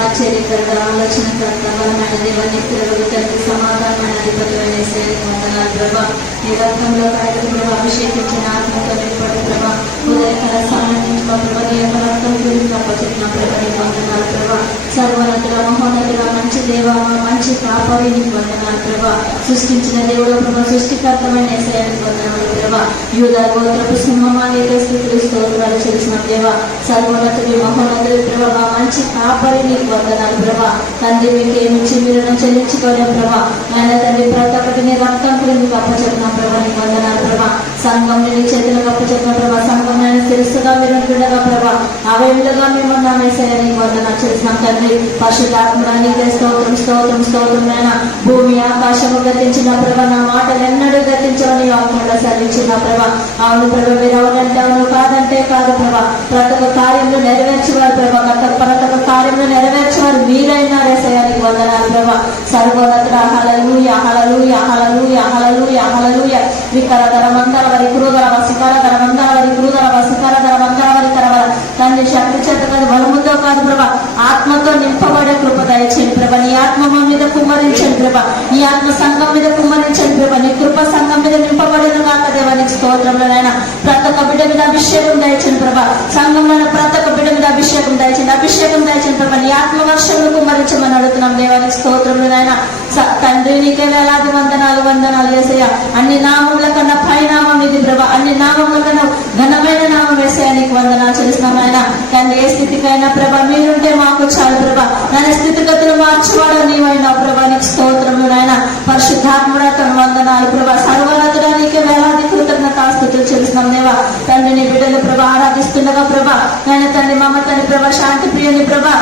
ఆశ్చర్యకరుడు, ఆలోచనకర్త, బలమైన దేవాన్ని పిల్లలు తండ్రి, సమాధానమైన అధిపతిమైన యేసయ్యకు వందనాలు ప్రభా. నీ రక్తంలో కడగ ప్రభా, అభిషేకించిన ఆత్మతో నింపడు ప్రభా. ఉదయకాల సమయం నుంచి మా ప్రభా నీ యొక్క రక్తం గురించి అప్పచెప్పిన ప్రభా నీకు వందనాలు ప్రభా. సర్వోన్నతుల, మహోన్నతుల, మంచి దేవా, మంచి కాపాడి నీకు వందనాలు ప్రభా. సృష్టించిన దేవుడు ప్రభా, సృష్టికర్తమైన యేసయ్యకు వందనాలు ప్రభా. యూదా గోత్రపు సింహమా నీకే స్తుతులు స్తోత్రాలు చేసిన దేవా. సర్వోన్నతుడి, మహోన్నతుడి ప్రభా, మంచి కాపాడి నీకు వందనాలు ప్రభా. తండ్రి మీకు ఏమిచ్చి మీరు చెల్లించుకోలేం ప్రభా. ఆయన తండ్రి ప్రతి ఒక్కటిని రక్తం కూడా మీకు అప్పచెప్పిన ప్రభా నీకు వందనాలు ప్రభా. సంఘం నీ చేతులకు అప్పచెప్పిన ప్రభా. సంఘం నేను తెలుసుగా మీరు అంటుండగా ప్రభా, అవేళ్ళుగా మేము యేసయ్య నీకు వందనాలు చేసినాం తండ్రి. పరిశుద్ధాత్మడా నీకే స్తోత్రం స్తోత్రం స్తోత్రం. నాయన భూమి ఆకాశము గతించిన ప్రభా, నా మాటలు ఎన్నడూ గతించవని వాక్యంలో సెలవించిన ప్రభా. అవును ప్రభా, మీరు అవునంటే అవును, కాదంటే కాదు ప్రభా. ప్రతి ఒక్క కార్యంలో నెరవేర్చేవారు ప్రభా. ప్రతి ఒక్క కార్యంలో నెరవేర్చేవారు మీరైనా యేసయ్య నీకు వందనాలు ప్రభా. సర్వోన్నతుడ హల్లెలూయా హల్లెలూయా హల్లెలూయా హల్లెలూయా హల్లెలూయా. వికరధర మందర వరి కురుదర వసికరధర మందర వరి కురుదర వసికరధర మందర వరి కరవర. తండ్రి శక్తి చేత కాదు, బలముతో కాదు ప్రభా, ఆత్మతో నింపబడే కృప దయచేయండి ప్రభా. నీ ఆత్మ మా మీద కుమ్మరించండి ప్రభా. నీ ఆత్మ సంఘం మీద కుమ్మరించండి ప్రభా. నీ కృప సంఘం మీద నింపబడిన కాక దేవానికి స్తోత్రంలోనైనా ప్రతి ఒక్క బిడ్డ మీద అభిషేకం దయచండి ప్రభా. సంఘంలో ప్రతి ఒక్క బిడ్డ మీద అభిషేకం దయచండి, అభిషేకం దయచండి ప్రభా. నీ ఆత్మ వర్షంలో కుమ్మరించమని అడుగుతున్నాం దేవానికి స్తోత్రంలోనైనా. తండ్రి నీకే వేలాది వందనాలు వందనాలు యేసయ్య. అన్ని నామముల కన్నా పైనామం ఇది ప్రభా. అన్ని నామముల కన్నా ఘనమైన నామం యేసయ్య నీకు వందనాలు చేస్తున్నాం ఆయన. తండ్రి ఏ స్థితికైనా ప్రభా మీరుంటే మాకు చాలు ప్రభా. నా స్థితిగతులు మార్చువాడు నీవైనా ప్రభా నీకు స్తోత్రములు నాయన. పరిశుద్ధాత్మతో వందనాలు ప్రభా. సర్వోన్నతుడా నీకే వేలాది కృతజ్ఞతాస్తుతులు చేస్తున్నాం దేవా. తండ్రి నీ బిడ్డలు ప్రభా ఆరాధిస్తుండగా ప్రభా నాయన తండ్రి మమతని ప్రభా, శాంతి ప్రియని ప్రభా,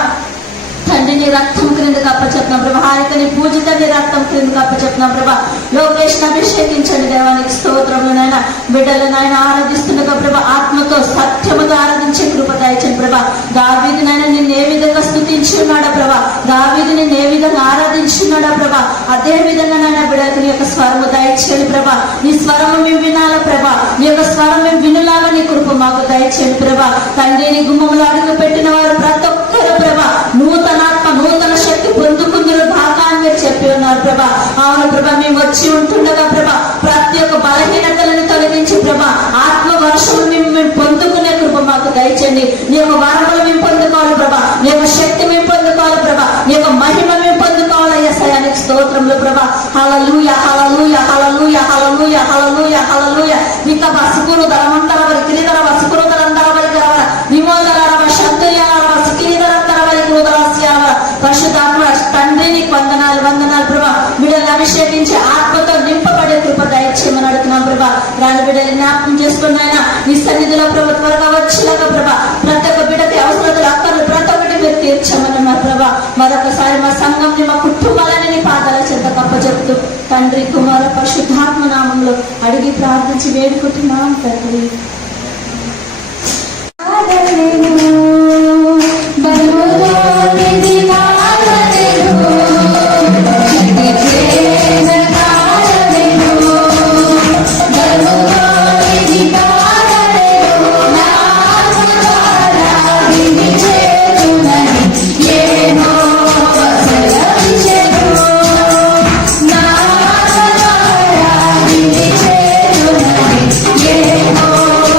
తండ్రి నీ రక్తం క్రిందకు అప్పచెప్తున్నాం ప్రభా. హారికని పూజిత నీ రక్తం క్రిందకు అప్పచెప్తున్నాం ప్రభా. లోకేష్ అభిషేకించండి దేవానికి స్తోత్రములు నాయన. బిడ్డలు నాయన ఆరాధిస్తుండగా ప్రభా, ఆత్మతో సత్యముతో ఆరాధించే కృప దయచండి ప్రభా. దావీదు నాయన నిన్ను ఏ విధంగా స్తుతించి ఉన్నాడా ప్రభా, దావీదు నిన్ను ఏ విధంగా ఆరాధించి ఉన్నాడా ప్రభా, అదే విధంగా నాయన బిడ్డలకు నీ యొక్క స్వరము దయచేయండి ప్రభా. నీ స్వరము మేము వినాలా ప్రభా. నీ యొక్క స్వరం మేము వినులాగా నీ కృప మాకు దయచేయండి ప్రభా. తండ్రి నీ గుమ్మములు అడుగు పెట్టిన వారు ప్రతి ఒక్కరు ప్రభా నూతనాత్మ, నూతన శక్తి పొందుకుందరు భాగాన్ని మీరు చెప్పి ఉన్నారు ప్రభా. అవును ప్రభా, మేము వచ్చి ఉంటుండగా ప్రభా ప్రతి ఒక్క బలహీనతలను తొలగించి ప్రభా ఆత్మ వర్షం మేము పొందుకునే కృప మాకు దయచండి. నీ యొక్క వరములు మేము పొందుకోవాలి ప్రభా. నీ యొక్క శక్తి మేము పొందుకోవాలి ప్రభా. నీ యొక్క మహిమ మేము పొందుకోవాలి యేసయ్యానికి స్తోత్రములు ప్రభా. హల్లెలూయా హల్లెలూయా హల్లెలూయా హల్లెలూయా హల్లెలూయా హల్లెలూయా. విక వసుకురు దరమంతర వరి కిలిదర వసుకురు దరంతర వరి గరవర విమోదర శంతయాల వసుకిలిదర తరవరి కురుదరస్యాల. పరిశుద్ధాత్మ తండ్రి నీకు వందనాలు వందనాలు ప్రభా. బిడ్డలను అభిషేకించి ఆత్మతో నింపబడే కృప దయచేయమని అడుగుతున్నాం ప్రభా. రాని బిడ్డలు జ్ఞాపకం చేసుకున్నాయినా నీ సన్నిధిలో ప్రభు త్వరగా వచ్చేలాగా ప్రభా ప్రతి ఒక్క బిడ్డకి అవసరతలు అక్కర్లు ప్రతి ఒక్కటి మీరు తీర్చమని మా ప్రభా. మరొకసారి మా సంఘంని మా కుటుంబాలని నీ పాదాల చెంత కప్పచెప్తూ తండ్రి కుమార పరిశుద్ధాత్మ నామంలో అడిగి ప్రార్థించి వేడుకుంటున్నాం తండ్రి. Oh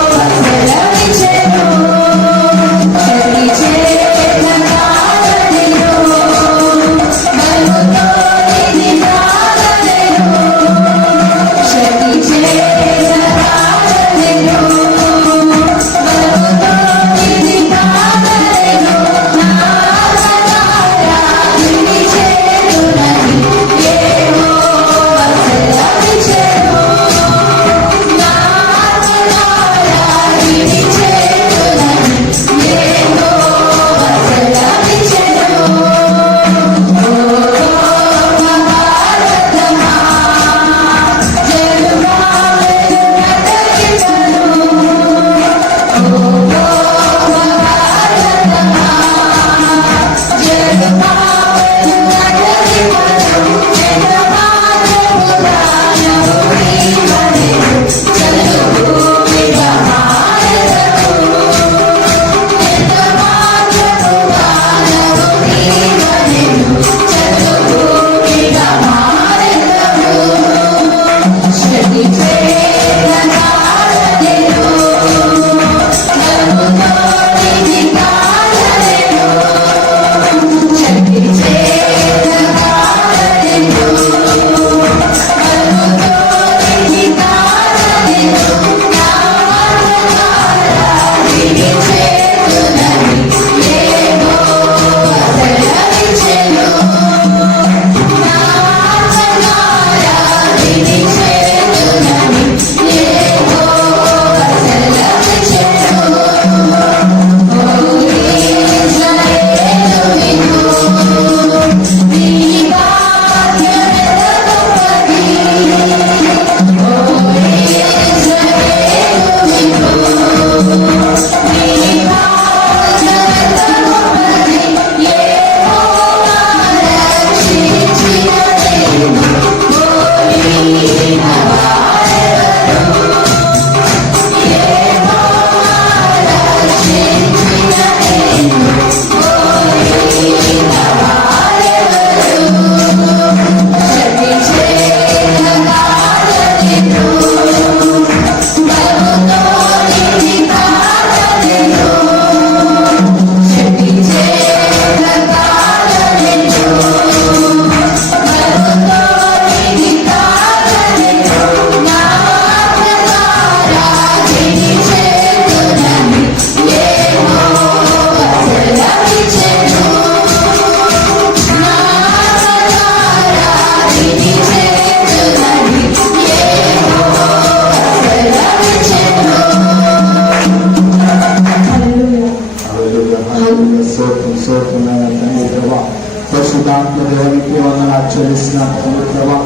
చెల్లిస్తున్నాం తండ్రి ప్రభా.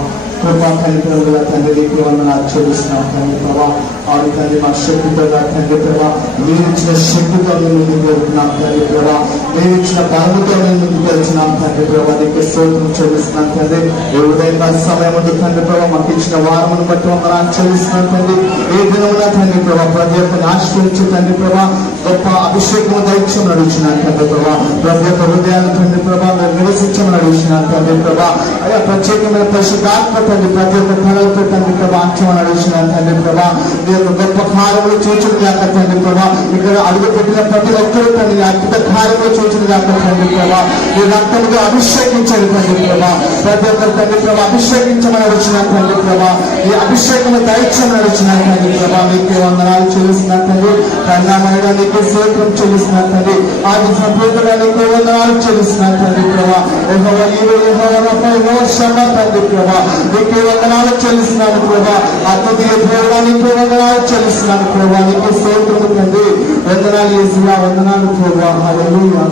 కృపా కనికరముల తండ్రి నీకు వందనాలు చెల్లిస్తున్నాం తండ్రి ప్రభా. అవును తండ్రి మా శక్తితో తండ్రి ప్రభా మీరు ఇచ్చిన శక్తితో మేము ముందుకు వెళ్తున్నాం తండ్రి ప్రభా. మీరు ఇచ్చిన బలముతో మేము ముందుకు వెళ్తున్నాం తండ్రి ప్రభా. నీకు స్తోత్రం చెల్లిస్తున్నాం తండ్రి. ఏ ఉదయంగా సమయం ఉంది తండ్రి ప్రభా మాకు ఇచ్చిన వారమును బట్టి వందనాలు చెల్లిస్తున్నాం తండ్రి. ఏ దినమున తండ్రి ప్రభా ప్రతి ఒక్కరిని ఆశ్రయించి తండ్రి ప్రభా గొప్ప అభిషేకము దైత్యం నడుచున్నాను తండ్రి ప్రభా. ప్రతి ఒక్క హృదయాలు తండ్రి ప్రభా మేము నివసించమని అడుగుతున్నాను తండ్రి ప్రభా. అయ్యా ప్రత్యేకమైన పరిశుద్ధాత్మ తండ్రి ప్రతి ఒక్క తలతో తండ్రి ప్రభా అంచమని అడుగుతున్నాను తండ్రి ప్రభా. మీ యొక్క గొప్ప కార్యములు చూచుడు కాక తండ్రి ప్రభా. ఇక్కడ అడుగు పెట్టిన ప్రతి ఒక్కరు తండ్రి అద్భుత కార్యములు చూచుడు కాక తండ్రి ప్రభా. మీ రక్తముగా అభిషేకించండి తండ్రి ప్రభా. ప్రతి ఒక్కరు తండ్రి ప్రభా అభిషేకించమని అడుగుతున్నాను తండ్రి ప్రభా. ఈ అభిషేకము దైత్యం నడుచున్నాను తండ్రి ప్రభా. మీకే వందనాలు చెల్లిస్తున్నాను తండ్రి. కన్నామయ్య నీకు స్తోత్రం చెల్లిస్తున్నాను తండ్రి. ఆది సంపూర్ణంగా నీకు వందనాలు చెల్లిస్తున్నాను తండ్రి ప్రభా. యెహోవా నీవే, యెహోవా రఫా, యెహోవా షమ్మా తండ్రి ప్రభా. నీకే వందనాలు చెల్లిస్తున్నాను ప్రభా. అద్భుతీయ దేవుడా నీకే వందనాలు చెల్లిస్తున్నాను ప్రభా. నీకు స్తోత్రము తండ్రి. వందనాలు యేసయ్యా, వందనాలు ప్రభా. హల్లెలూయా.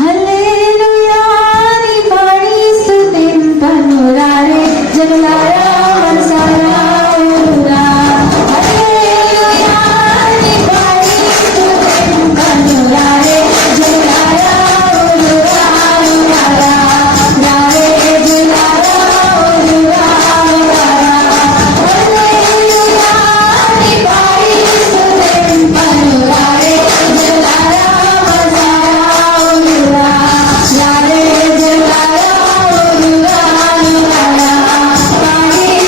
హల్లెలూయా నీ పాడి స్తుతింపను రారే జనులారా మనసారా ఊరా. హల్లెలూయా నీ పాడి స్తుతింపను రారే జనులారా ఊరా ఊరా. రారే జనులారా ఊరా ఊరా. హల్లెలూయా నీ పాడి స్తుతింపను రారే జనులారా మనసారా ఊరా. రారే జనులారా ఊరా ఊరా. పాడి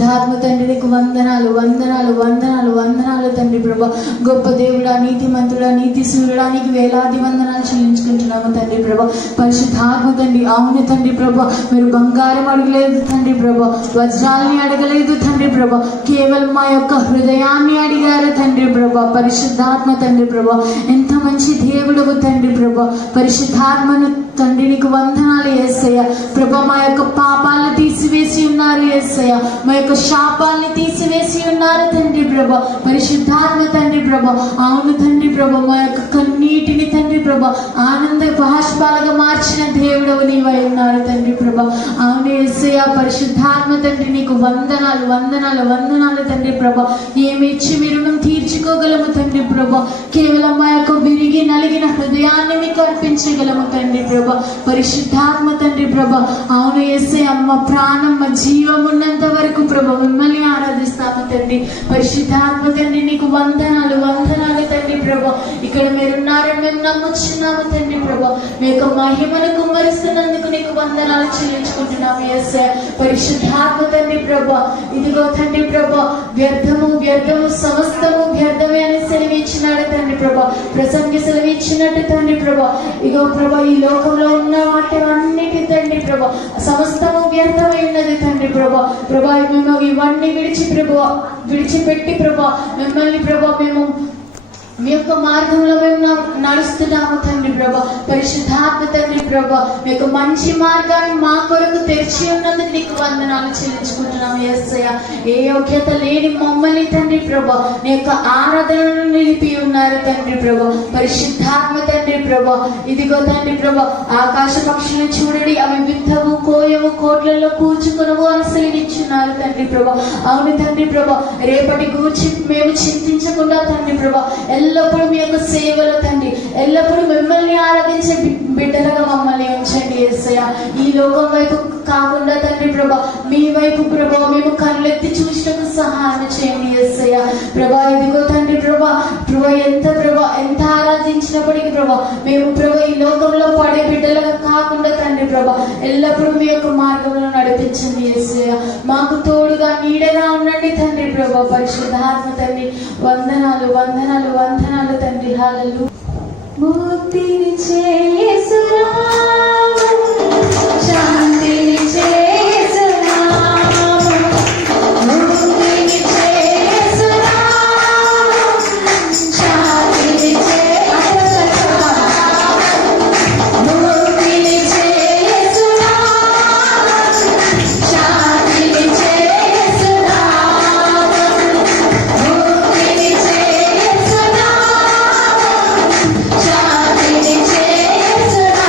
పరిశుద్ధాత్మ తండ్రి నీకు వందనాలు వందనాలు వందనాలు వందనాలు తండ్రి ప్రభా. గొప్ప దేవుడా, నీతిమంతుడా, నీతి సూర్యుడా, నీకు వేలాది వందనాలు చెల్లించుకుంటున్నాము తండ్రి ప్రభా. పరిశుద్ధాత్మ తండ్రి, అవును తండ్రి ప్రభా, మీరు బంగారం అడగలేదు తండ్రి ప్రభా, వజ్రాలని అడగలేదు తండ్రి ప్రభా, కేవలం మా యొక్క హృదయాన్ని అడిగారు తండ్రి ప్రభా. పరిశుద్ధాత్మ తండ్రి ప్రభా, ఎంత మంచి దేవుడు తండ్రి ప్రభా. పరిశుద్ధాత్మను తండ్రి నీకు వందనాలు యేసయ్య ప్రభా. మా యొక్క పాపాలను తీసివేసి ఉన్నారు యేసయ్య, మా యొక్క శాపాన్ని తీసివేసి ఉన్నారు తండ్రి ప్రభా. పరిశుద్ధాత్మ తండ్రి ప్రభా, అవును తండ్రి ప్రభా, మా యొక్క కన్నీటిని తండ్రి ప్రభా ఆనంద బాష్పాలుగా మార్చిన దేవుడవు నీవై ఉన్నారు తండ్రి ప్రభా. అవును యేసయ్య, పరిశుద్ధాత్మ తండ్రి నీకు వందనాలు వందనాలు వందనాలు తండ్రి ప్రభా. ఏమి ఇచ్చి మీ రుణం తీర్చుకోగలము తండ్రి ప్రభా. కేవలం మా యొక్క విరిగి నలిగిన హృదయాన్ని మీకు అర్పించగలము తండ్రి ప్రభా. పరిశుద్ధాత్మ తండ్రి ప్రభా, అవును యేసయ్య, మా ప్రాణం మా జీవం ఉన్నంత వరకు ప్రభా మిమ్మల్ని ఆరాధిస్తాము తండ్రి. పరిశుద్ధాత్మ తండ్రి నీకు వందనాలు వందనాలు తండ్రి ప్రభా. ఇక్కడ మీరున్నారని మేము నమ్ముచున్నాము తండ్రి ప్రభా. మీ యొక్క మహిమను కుమ్మరిస్తున్నందుకు నీకు వందనాలు చెల్లించుకుంటున్నాము యేసయ్య. పరిశుద్ధాత్మ తండ్రి ప్రభా, ఇదిగో తండ్రి ప్రభా, వ్యర్థము వ్యర్థము సమస్తము వ్యర్థమే అని సెలవిచ్చినాడు తండ్రి ప్రభా. ప్రసంగి సెలవిచ్చినట్టు తండ్రి ప్రభా, ఇగో ప్రభా, ఈ లోకంలో ఉన్న వాటి అన్నిటి తండ్రి ప్రభా సమస్తము వ్యర్థమై ఉన్నది తండ్రి ప్రభా. ప్రభా, మేము ఇవన్నీ విడిచిపెట్టి ప్రభా మిమ్మల్ని ప్రభా మేము మీ యొక్క మార్గంలో మేము నడుస్తున్నాము తండ్రి ప్రభా. పరిశుద్ధాత్మ తండ్రి ప్రభా, మీ యొక్క మంచి మార్గాన్ని మా కొరకు తెరిచి ఉన్నందుకు నీకు వందనాలు చెల్లించుకుంటున్నాము యేసయ్య. ఏ యోగ్యత లేని మమ్మల్ని తండ్రి ప్రభా నీ యొక్క ఆరాధనను నిలిపి ఉన్నారు తండ్రి ప్రభా. పరిశుద్ధాత్మ తండ్రి ప్రభా, ఇదిగో తండ్రి ప్రభా, ఆకాశ పక్షులను చూడండి, అవి విత్తవు కోయవు కోట్లలో కూర్చుకొనవు అని సెలవిచ్చున్నారు తండ్రి ప్రభా. అవును తండ్రి ప్రభా, రేపటి గూర్చి మేము చింతించకుండా తండ్రి ప్రభా ఎల్లప్పుడూ మీ యొక్క సేవలో తండ్రి ఎల్లప్పుడూ మిమ్మల్ని ఆరాధించే బిడ్డలుగా మమ్మల్ని ఉంచండి యేసయ్య. ఈ లోకం వైపు కాకుండా తండ్రి ప్రభా మీ వైపు ప్రభా మేము కళ్ళెత్తి చూసినకు సహాయం చేయండి యేసయ్య. ప్రభా, ఇదిగో తండ్రి ప్రభా ఎంత ఆరాధించినప్పటికీ ప్రభా మేము ప్రభా ఈ లోకంలో పడే బిడ్డలుగా కాకుండా తండ్రి ప్రభా ఎల్లప్పుడూ మీ యొక్క మార్గంలో నడిపించండి యేసయ్య. మాకు తోడుగా నీడగా ఉండండి తండ్రి ప్రభా. పరిశుద్ధాత్మ తండ్రి వందనాలు వందనాలు వందనాలు తండ్రి. హల్లెలూయా. ముక్తిని చేయేసునా, శాంతిని చేయేసునా, ముక్తిని చేయేసునా, శాంతిని చేయేసునా, ముక్తిని చేయేసునా, శాంతిని చేయేసునా, ముక్తిని చేయేసునా, శాంతిని చేయేసునా.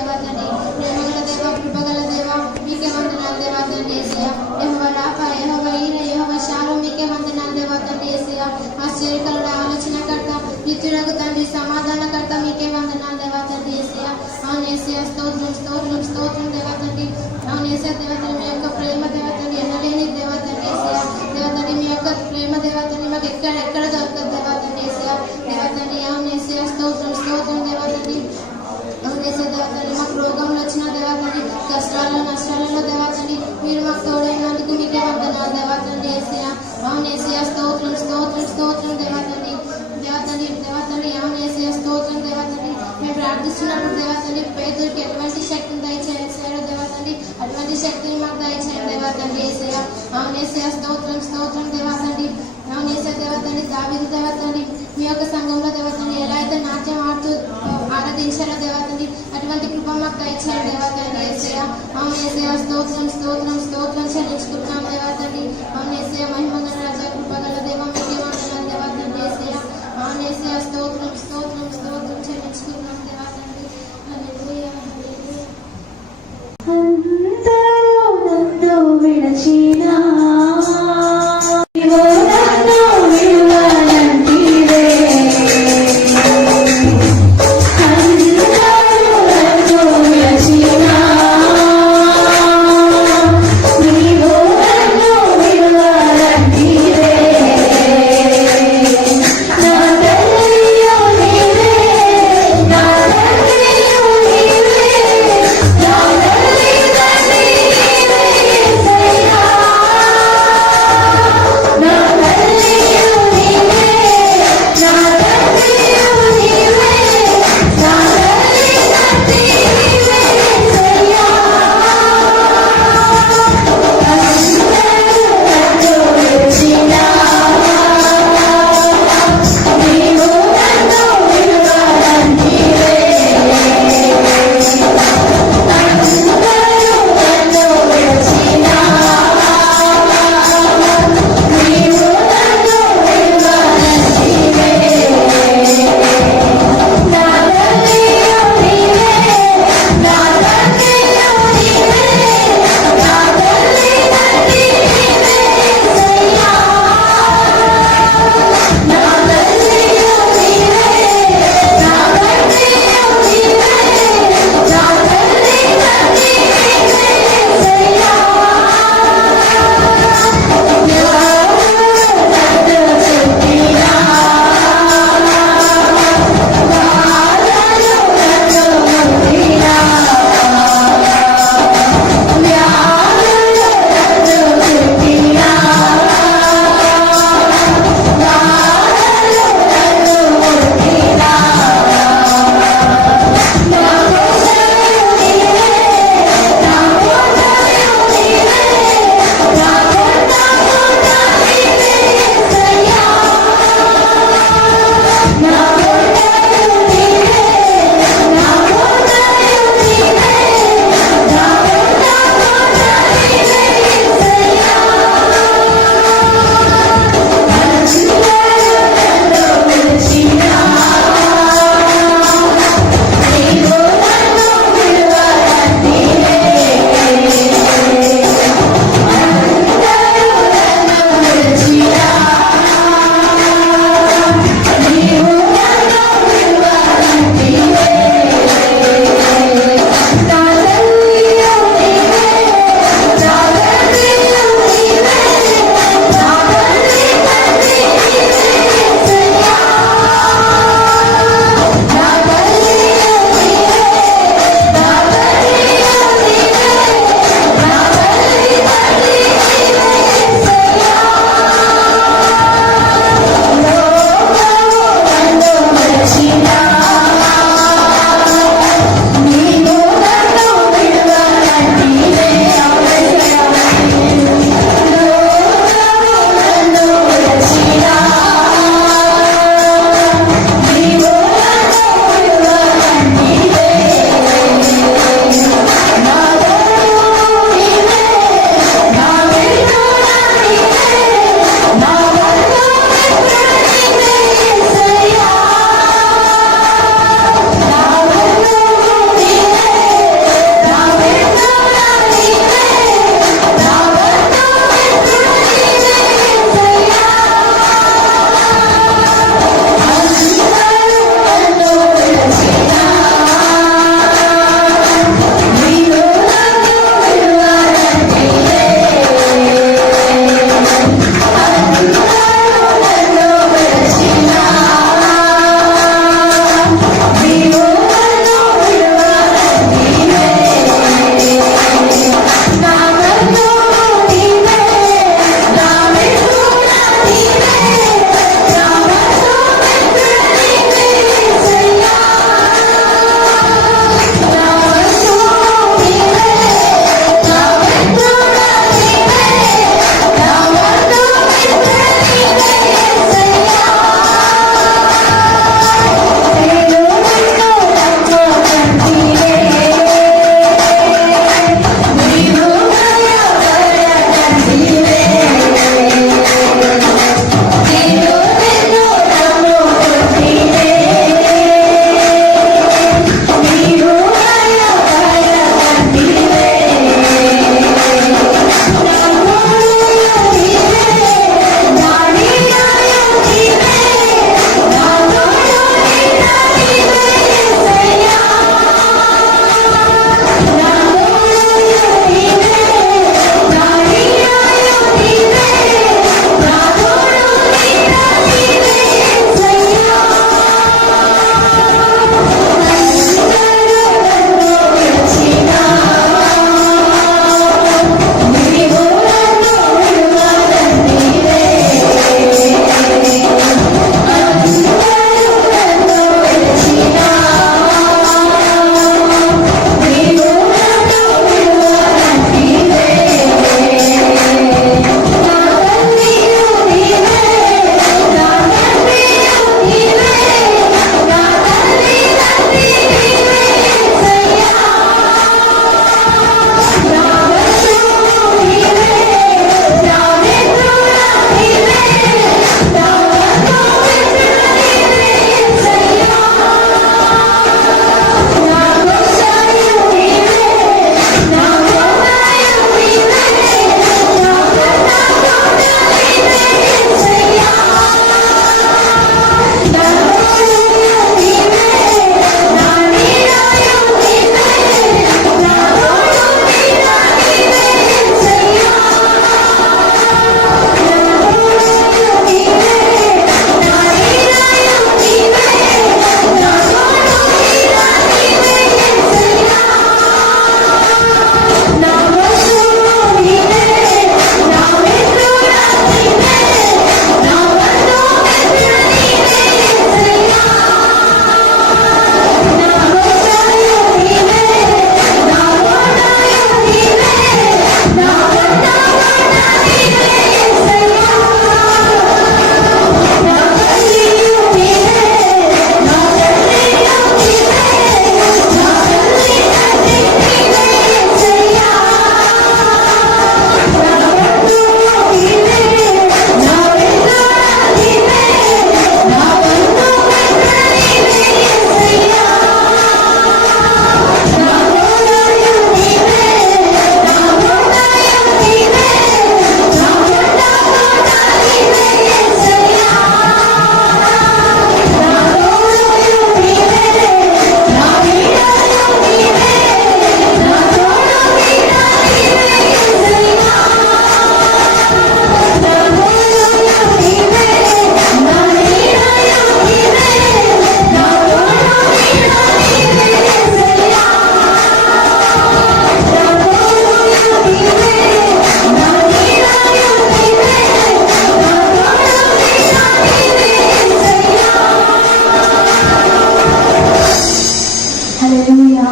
దేవా తండ్రి, ప్రేమగల దేవ, కృపగల దేవ, మీకే వందనాలు దేవా తండ్రి యేసయ్యా. యెహోవా రాఫా, యెహోవా ఈరా, యెహోవా షాలోమ్, మీకే వందనాలు దేవా తండ్రి యేసయ్యా. ఆశ్చర్యకరుడు, ఆలోచనకర్త, నిత్యుడగు తండ్రి, సమాధానకర్త, మీకే వందనాలు దేవా తండ్రి యేసయ్యా. అవును యేసయ్యా, స్తోత్రం స్తోత్రం స్తోత్రం దేవా తండ్రి. అవును యేసయ్యా దేవా తండ్రి, మీ యొక్క ప్రేమ దేవా తండ్రి ఎన్నలేని దేవా తండ్రి యేసయ్యా. దేవా తండ్రి, మీ యొక్క ప్రేమ దేవా తండ్రి మాకు ఎక్కడ దొరకదు దేవా తండ్రి యేసయ్యా. దేవా తండ్రి, అవును యేసయ్యా, స్తోత్రం స్తోత్రం దేవా తండ్రి. అవును యేసయ్యా దేవా తండ్రి, మాకు రోగంలో వచ్చిన దేవా తండ్రి, కష్టాల్లో నష్టాలలో దేవా తండ్రి, మీరు మాకు తోడైనందుకు మీకే వందనాలు దేవా తండ్రి యేసయ్యా. అవును యేసయ్యా, స్తోత్రం స్తోత్రం స్తోత్రం దేవా తండ్రి. దేవా తండ్రి, దేవా తండ్రి, అవును యేసయ్యా, స్తోత్రం దేవా తండ్రి. మేము ప్రార్థిస్తున్నప్పుడు దేవా తండ్రి, పేదలకి ఎటువంటి శక్తిని దయచేయడం దేవా తండ్రి, అటువంటి శక్తిని మాకు దయచేయండి దేవా తండ్రి యేసయ్యా. అవును యేసయ్యా, స్తోత్రం స్తోత్రం దేవా తండ్రి. అవును యేసయ్యా దేవా తండ్రి, దావీదు దేవా తండ్రి, మీ యొక్క సంఘంలో దేవా తండ్రి ఎలా అయితే నాట్యం ఆడుతూ ఆరాధించారో దేవా తండ్రి, అటువంటి కృప మాకు దయచేయండి దేవా తండ్రి యేసయ్యా. అవును యేసయ్యా, స్తోత్రం స్తోత్రం స్తోత్రం చెల్లించుకుంటున్నాం దేవా తండ్రి. అవును యేసయ్యా, మహిమగల రాజా, కృపగల దేవ, మీకే వందనాలు దేవా తండ్రి యేసయ్యా. అవును యేసయ్యా, స్తోత్రం స్తోత్రం స్తోత్రం చెల్లించుకుంటున్నాం దేవా తండ్రి. హల్లెలూయా హల్లెలూయా. అందరూ నన్ను విడచినా నీవు నన్ను విడువనంటివే. అందరూ నన్ను విడచినా నీవు నన్ను విడువనంటివే. నా తల్లియో నీవు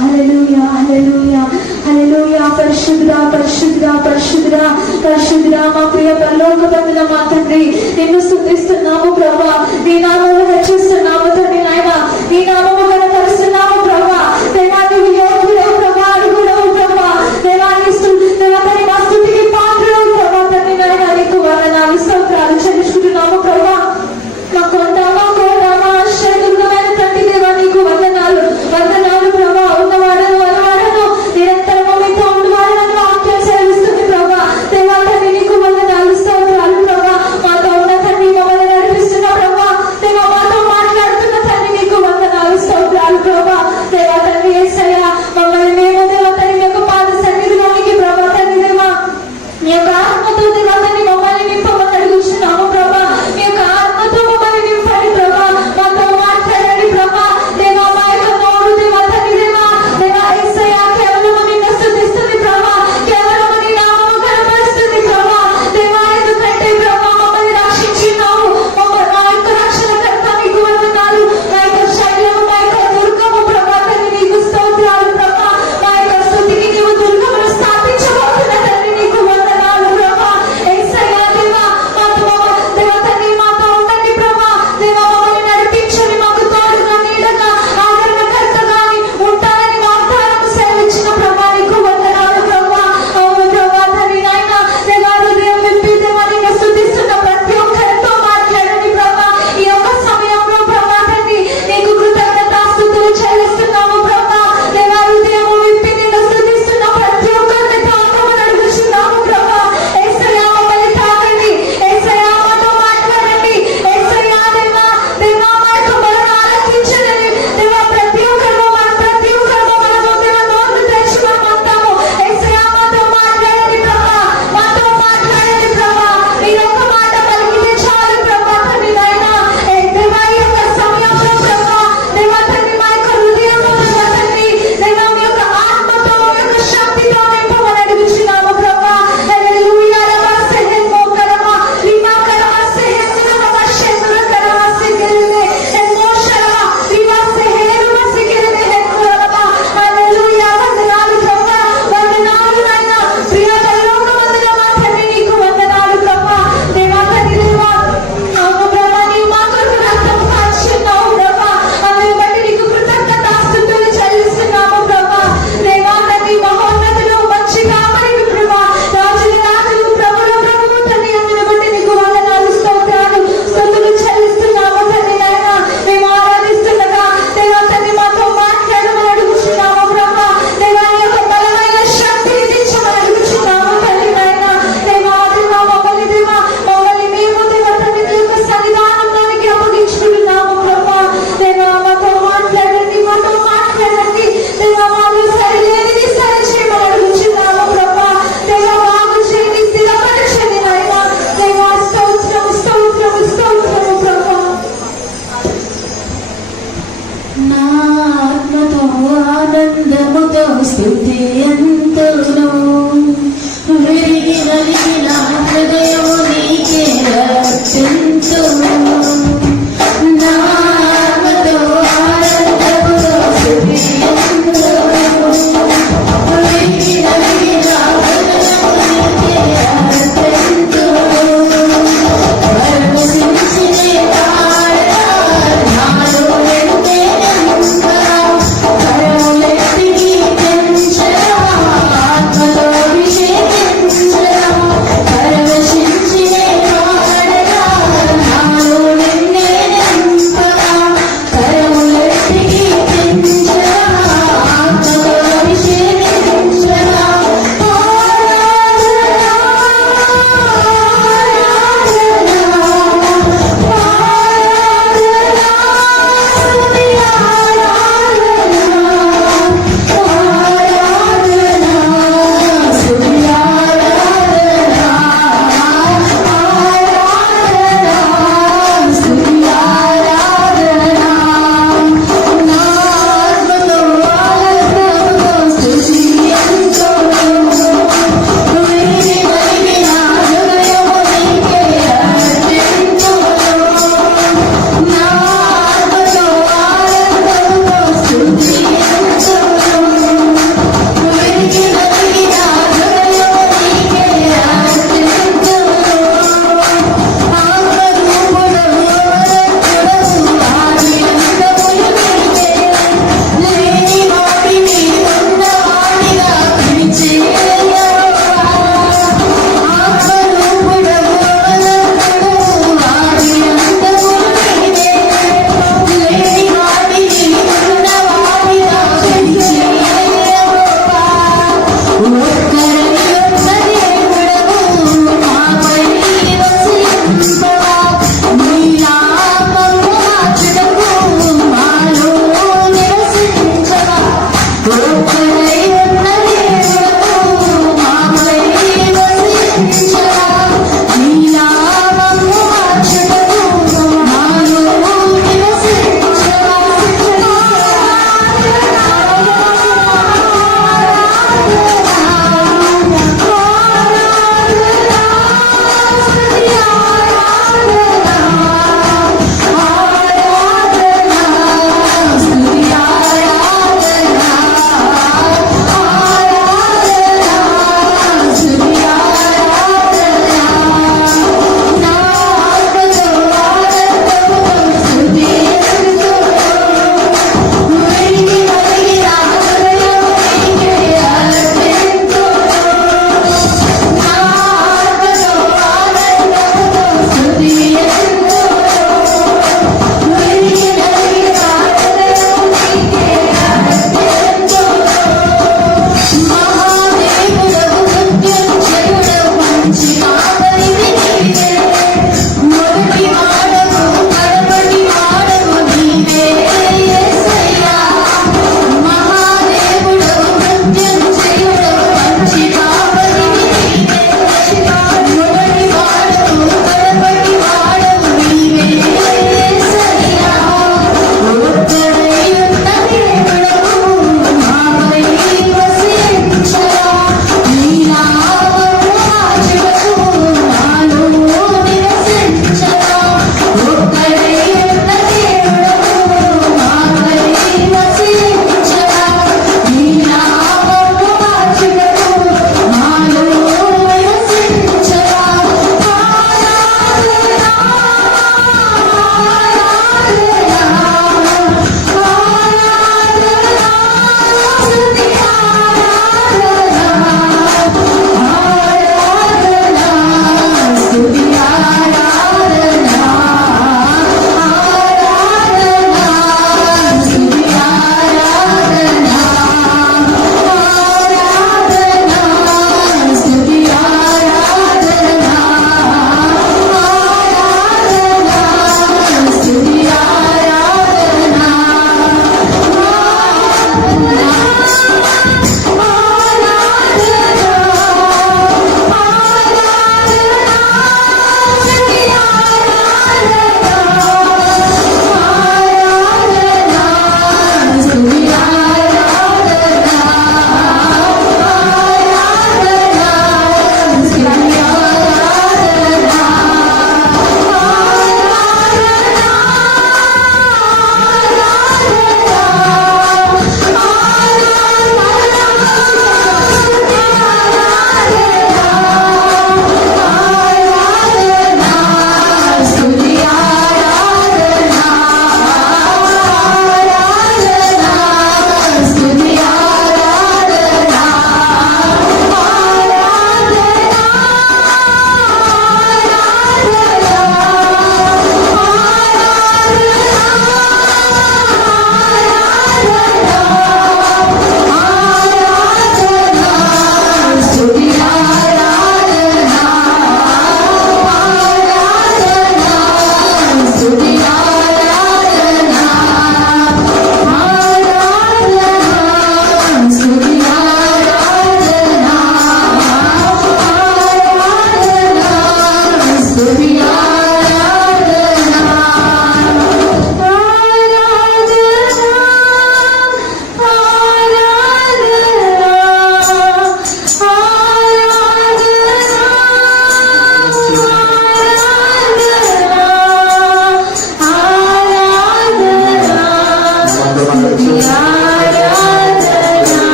హల్లెలూయా హల్లెలూయా హల్లెలూయా. పరిశుద్ధుడా పరిశుద్ధుడా పరిశుద్ధుడా పరిశుద్ధుడా మా ప్రియ పరలోక తండ్రి మా తండ్రి నిన్ను స్తుతిస్తున్నాము ప్రభా, నీ నామమును హెచ్చిస్తున్నాము తండ్రి నాయన, నీ నామము కనపరుస్తున్నాము ప్రభా. దేవా నీవు యోగ్యుడవు ప్రభా, అర్హుడవు ప్రభా. దేవా నీ మా స్తుతికి పాత్రుడవు ప్రభా తండ్రి నాయన, నీకు వందనాలు స్తోత్రాలు చెల్లించుకుంటున్నాము ప్రభా. మా కొండ మా ఆశ్చర్యకరమైన తండ్రి దేవా నీకు వందనాలు వందనాలు ప్రభా. ఉన్నవాడను అనవాడను నిరంతరము మీతో ఉండవాడని వాక్యం సెలవిస్తుంది ప్రభా. దేవా తండ్రి నీకు వందనాలు స్తోత్రాలు ప్రభా. మాతో ఉన్న తండ్రి మమ్మల్ని నడిపిస్తున్న ప్రభా, దేవా మాతో మాట్లాడుతున్న తండ్రి నీకు వందనాలు స్తోత్రాలు ప్రభా. దేవా తండ్రి యేసయ్యా మమ్మల్ని మేము దేవా తండ్రి మీ యొక్క పాద సన్నిధిలోనికి ప్రభా తండ్రి దేవా మీ యొక్క ఆత్మతో దేవా తండ్రి మమ్మల్ని నింపమని అడుగుతున్నాము ప్రభా. మీ యొక్క ఆత్మతో మమ్మల్ని నింపండి ప్రభా, మాతో మాట్లాడండి ప్రభా. దేవా మా యొక్క నోరు దేవా తండ్రి దేవా దేవా యేసయ్యా కేవలం నిన్ను స్తుతిస్తుంది ప్రభా, కేవలం నీ నామము కనపరుస్తుంది ప్రభా. దేవా ఎందుకంటే ప్రభా మమ్మల్ని రక్షించినావు, మా యొక్క రక్షణకర్త నీకు వందనాలు. మా యొక్క శైలము మా యొక్క దుర్గము ప్రభా తండ్రి నీకు స్తోత్రాలు ప్రభా. మా యొక్క స్తుతికి నీవు దుర్గమును స్థాపించబోతున్న తండ్రి నీకు వందనాలు ప్రభా. యేసయ్యా దేవా మాతో దేవా తండ్రి మాతో ఉండండి ప్రభా. దేవా మమ్మల్ని నడిపించండి, మాకు తోడుగా నీడగా ఆదరణకర్తగాని ఉంటానని వాగ్దానము సెలవిచ్చిన ప్రభా నీకు వందనాలు ప్రభా. అవును ప్రభా తండ్రి నాయన దేవా హృదయం విప్పి దేవా నిన్ను స్తుతిస్తున్న ప్రతి ఒక్కరితో మాట్లాడండి ప్రభా. ఈ యొక్క సమయంలో ప్రభా తండ్రి నీకు కృతజ్ఞతాస్తుతులు చెల్లిస్తున్నాము ప్రభా. దేవా హృదయం విప్పి నిన్ను స్తుతిస్తున్న ప్రతి ఒక్కరిని తాకమని అడుగుతున్నాము ప్రభా. యేసయ్యా మమ్మల్ని తాకండి, యేసయ్యా మాతో మాట్లాడండి, యేసయ్యా దేవా దేవా మా యొక్క బలను ఆలకించండి దేవా. ప్రతి ఒక్కరు మనము దేవా నోరు తెరిచి మనం అంటాము యేసయ్యా మాతో మాట్లాడండి ప్రభా, మాతో మాట్లాడండి ప్రభా. ఈ యొక్క మాట పలికితే చాలు ప్రభా తండ్రి నాయన. దేవా ఈ యొక్క సమయంలో ప్రభా దేవా తండ్రి మా యొక్క హృదయము దేవా తండ్రి దేవా మీ యొక్క ఆత్మతో మీ యొక్క శక్తితో నింపమని అడుగుతున్నాము ప్రభా. హల్లెలూయా రమా సెహెల్ మోకరమా లిమా కరమా సెహెల్ రమా షెందుర కరమా సిగెలే ఎమోషరమా లిమా సెహెల్ రమా సిగెలే హెక్కురమా. హల్లెలూయా వందనాలు ప్రభా, వందనాలు నాయనా. ప్రియ పరలోక వందనమా తండ్రి నీకు వందనాలు ప్రభా. దేవా తండ్రి దేవా అవును ప్రభా నీవు మా కొరకు రక్తము కార్చున్నావు ప్రభా. అందుని బట్టి నీకు కృతజ్ఞతాస్తుతులు చెల్లిస్తున్నాము ప్రభా. దేవా తండ్రి మహోన్నతుడు మంచి కాపరివి ప్రభా, రాజుల రాజులు ప్రభుల ప్రభువు తండ్రి. అందుని బట్టి నీకు వందనాలు స్తోత్రాలు స్తుతులు చెల్లిస్తున్నాము తండ్రి నాయన. మేము ఆరాధిస్తుండగా దేవా తండ్రి మాతో మాట్లాడమని అడుగుతున్నాము ప్రభా. దేవా నీ యొక్క బలమైన శక్తిని దించమని అడుగుతున్నాము తండ్రి నాయన. దేవా దేవా మమ్మల్ని మేము దేవా తండ్రి నీ యొక్క సన్నిధానంలోనికి అప్పగించుకుంటున్నాము ప్రభా. దేవా మాతో మాట్లాడండి, మాతో మాట్లాడండి దేవా. మాలో సరిలేనిది సరి చేయమని అడుగుతున్నాము ప్రభా. దేవా బాగు చేయండి, స్థిరపరచండి నాయన. దేవా స్తోత్రము స్తోత్రము స్తోత్రము ప్రభా. నా ఆత్మతో ఆనందముతో స్తుతి ఎంతోను విరిగి నలిగిన హృదయము నీకే అర్పింతును. నా ఆత్మతో ఆనందముతో స్తుతి ఎంతోను విరిగి నలిగిన హృదయము నీకే అర్పింతును. పరవశించినే పాడగా నాలో నిండే నింప కరములెత్తి కీర్తించగా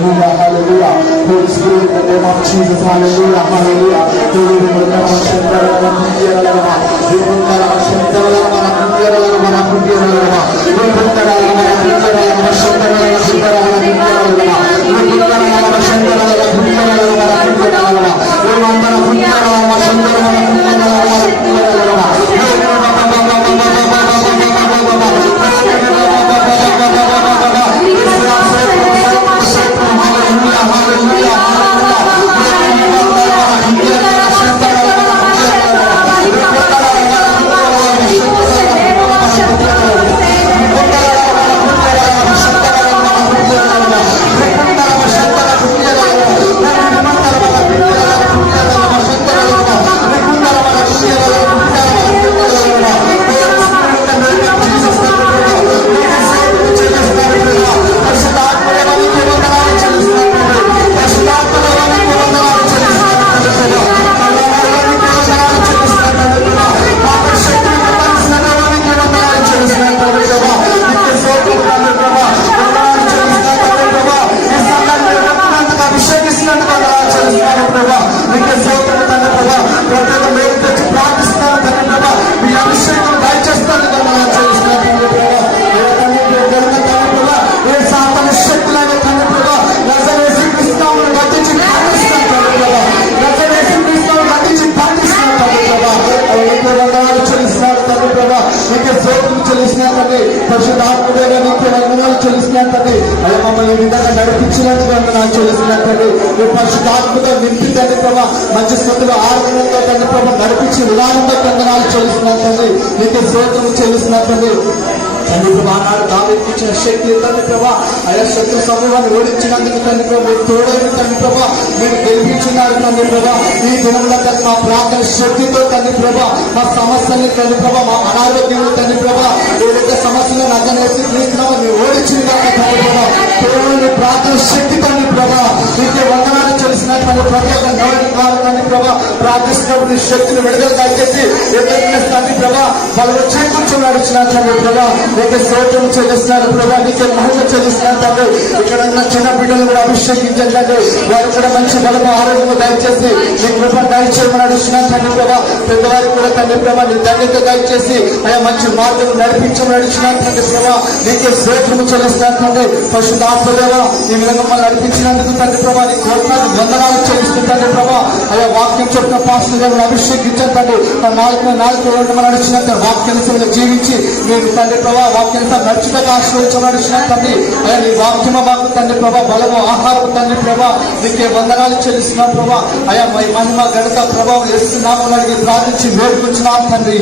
Hallelujah, hallelujah. Holy Spirit, in the name of Jesus, hallelujah, hallelujah. పరిశుద్ధాత్ముడైన నీకు వందనాలు చెల్లిస్తున్నాను తండ్రి. అలా మమ్మల్ని ఈ విధంగా నడిపించినందుకు వందనాలు చెల్లిస్తున్నాను తండ్రి. మీ పరిశుద్ధాత్మతో నింపి తండ్రి ప్రభా మంచి స్థితిలో ఆరోగ్యంతో తండ్రి ప్రభా నడిపించి విధానంతో వందనాలు చెల్లిస్తున్నాను తండ్రి. నీకు స్తోత్రం చెల్లిస్తున్నాను తండ్రి. తండ్రి ప్రభా ఆనాడు దావీదుకు ఇచ్చిన శక్తి తండ్రి ప్రభా అయా శత్రు సమూహాన్ని ఓడించినందుకు తండ్రి ప్రభా మీరు తోడైన తండ్రి ప్రభా మీరు గెలిపించున్నారు తండ్రి ప్రభా. ఈ దినంలో తండ్రి మా ప్రార్థన శక్తితో తండ్రి ప్రభా మా సమస్యల్ని తండ్రి ప్రభా మా అనారోగ్యంలో తండ్రి ప్రభా ఏదైతే సమస్యలు నచ్చనేసి క్రీస్తున్నామో మీరు ఓడించిన తండ్రి ప్రభా కేవలం ప్రార్థన శక్తి తండ్రి ప్రభా నీకే వందనాలు చెల్లిసినట్టు ప్రతి ఒక్క తండ్రి ప్రభా ప్రార్థిస్తున్నప్పుడు నీ శక్తిని విడుదల దయచేసి ఏదైతే తండ్రి ప్రభా వాళ్ళు చేకూర్చొని నడిచిన తండ్రి ప్రభా నీకే స్తోత్రం చెల్లిస్తున్నారు ప్రభా. నీకే మహిమ చెల్లిస్తున్నారు తండ్రి. ఇక్కడ ఉన్న చిన్న బిడ్డలు కూడా అభిషేకించండి తండ్రి. వారు కూడా మంచి బలము ఆరోగ్యము దయచేసి నీ కృప దయచేయమని అడుగుతున్నాను తండ్రి ప్రభా. పెద్దవారికి కూడా తండ్రి ప్రభా నీ ధన్యత దయచేసి ఆయా మంచి మార్గం నడిపించమని అడుగుతున్నాను తండ్రి ప్రభా. నీకే స్తోత్రము చెల్లిస్తున్నారు తండ్రి. పరిశుద్ధాత్మదేవ ఈ విధంగా మమ్మల్ని నడిపించినందుకు తండ్రి ప్రభా నీ కోట్లాది వందనాలు చెల్లిస్తుంది తండ్రి ప్రభా. ఆయా వాక్యం చెప్పిన పాస్టర్ గారిని అభిషేకించండి తండ్రి. నాలుగు ఉండమని అడుగుతున్న వాక్యాన్ని జీవించి మీరు తండ్రి ప్రభా వాక్యాన్ని నడుచుటకు ఆశ్రయించమని అడుగుతున్నాను తండ్రి. అయ్యా నీ వాక్యమ మాకు తండ్రి ప్రభా బలము ఆహారము తండ్రి ప్రభా నీకే వందనాలు చెల్లిస్తున్నాం ప్రభా. అయా మహిమ గణిత ప్రభావం చేస్తున్నామని అడిగి ప్రార్థించి వేడుకుంటున్నాం తండ్రి.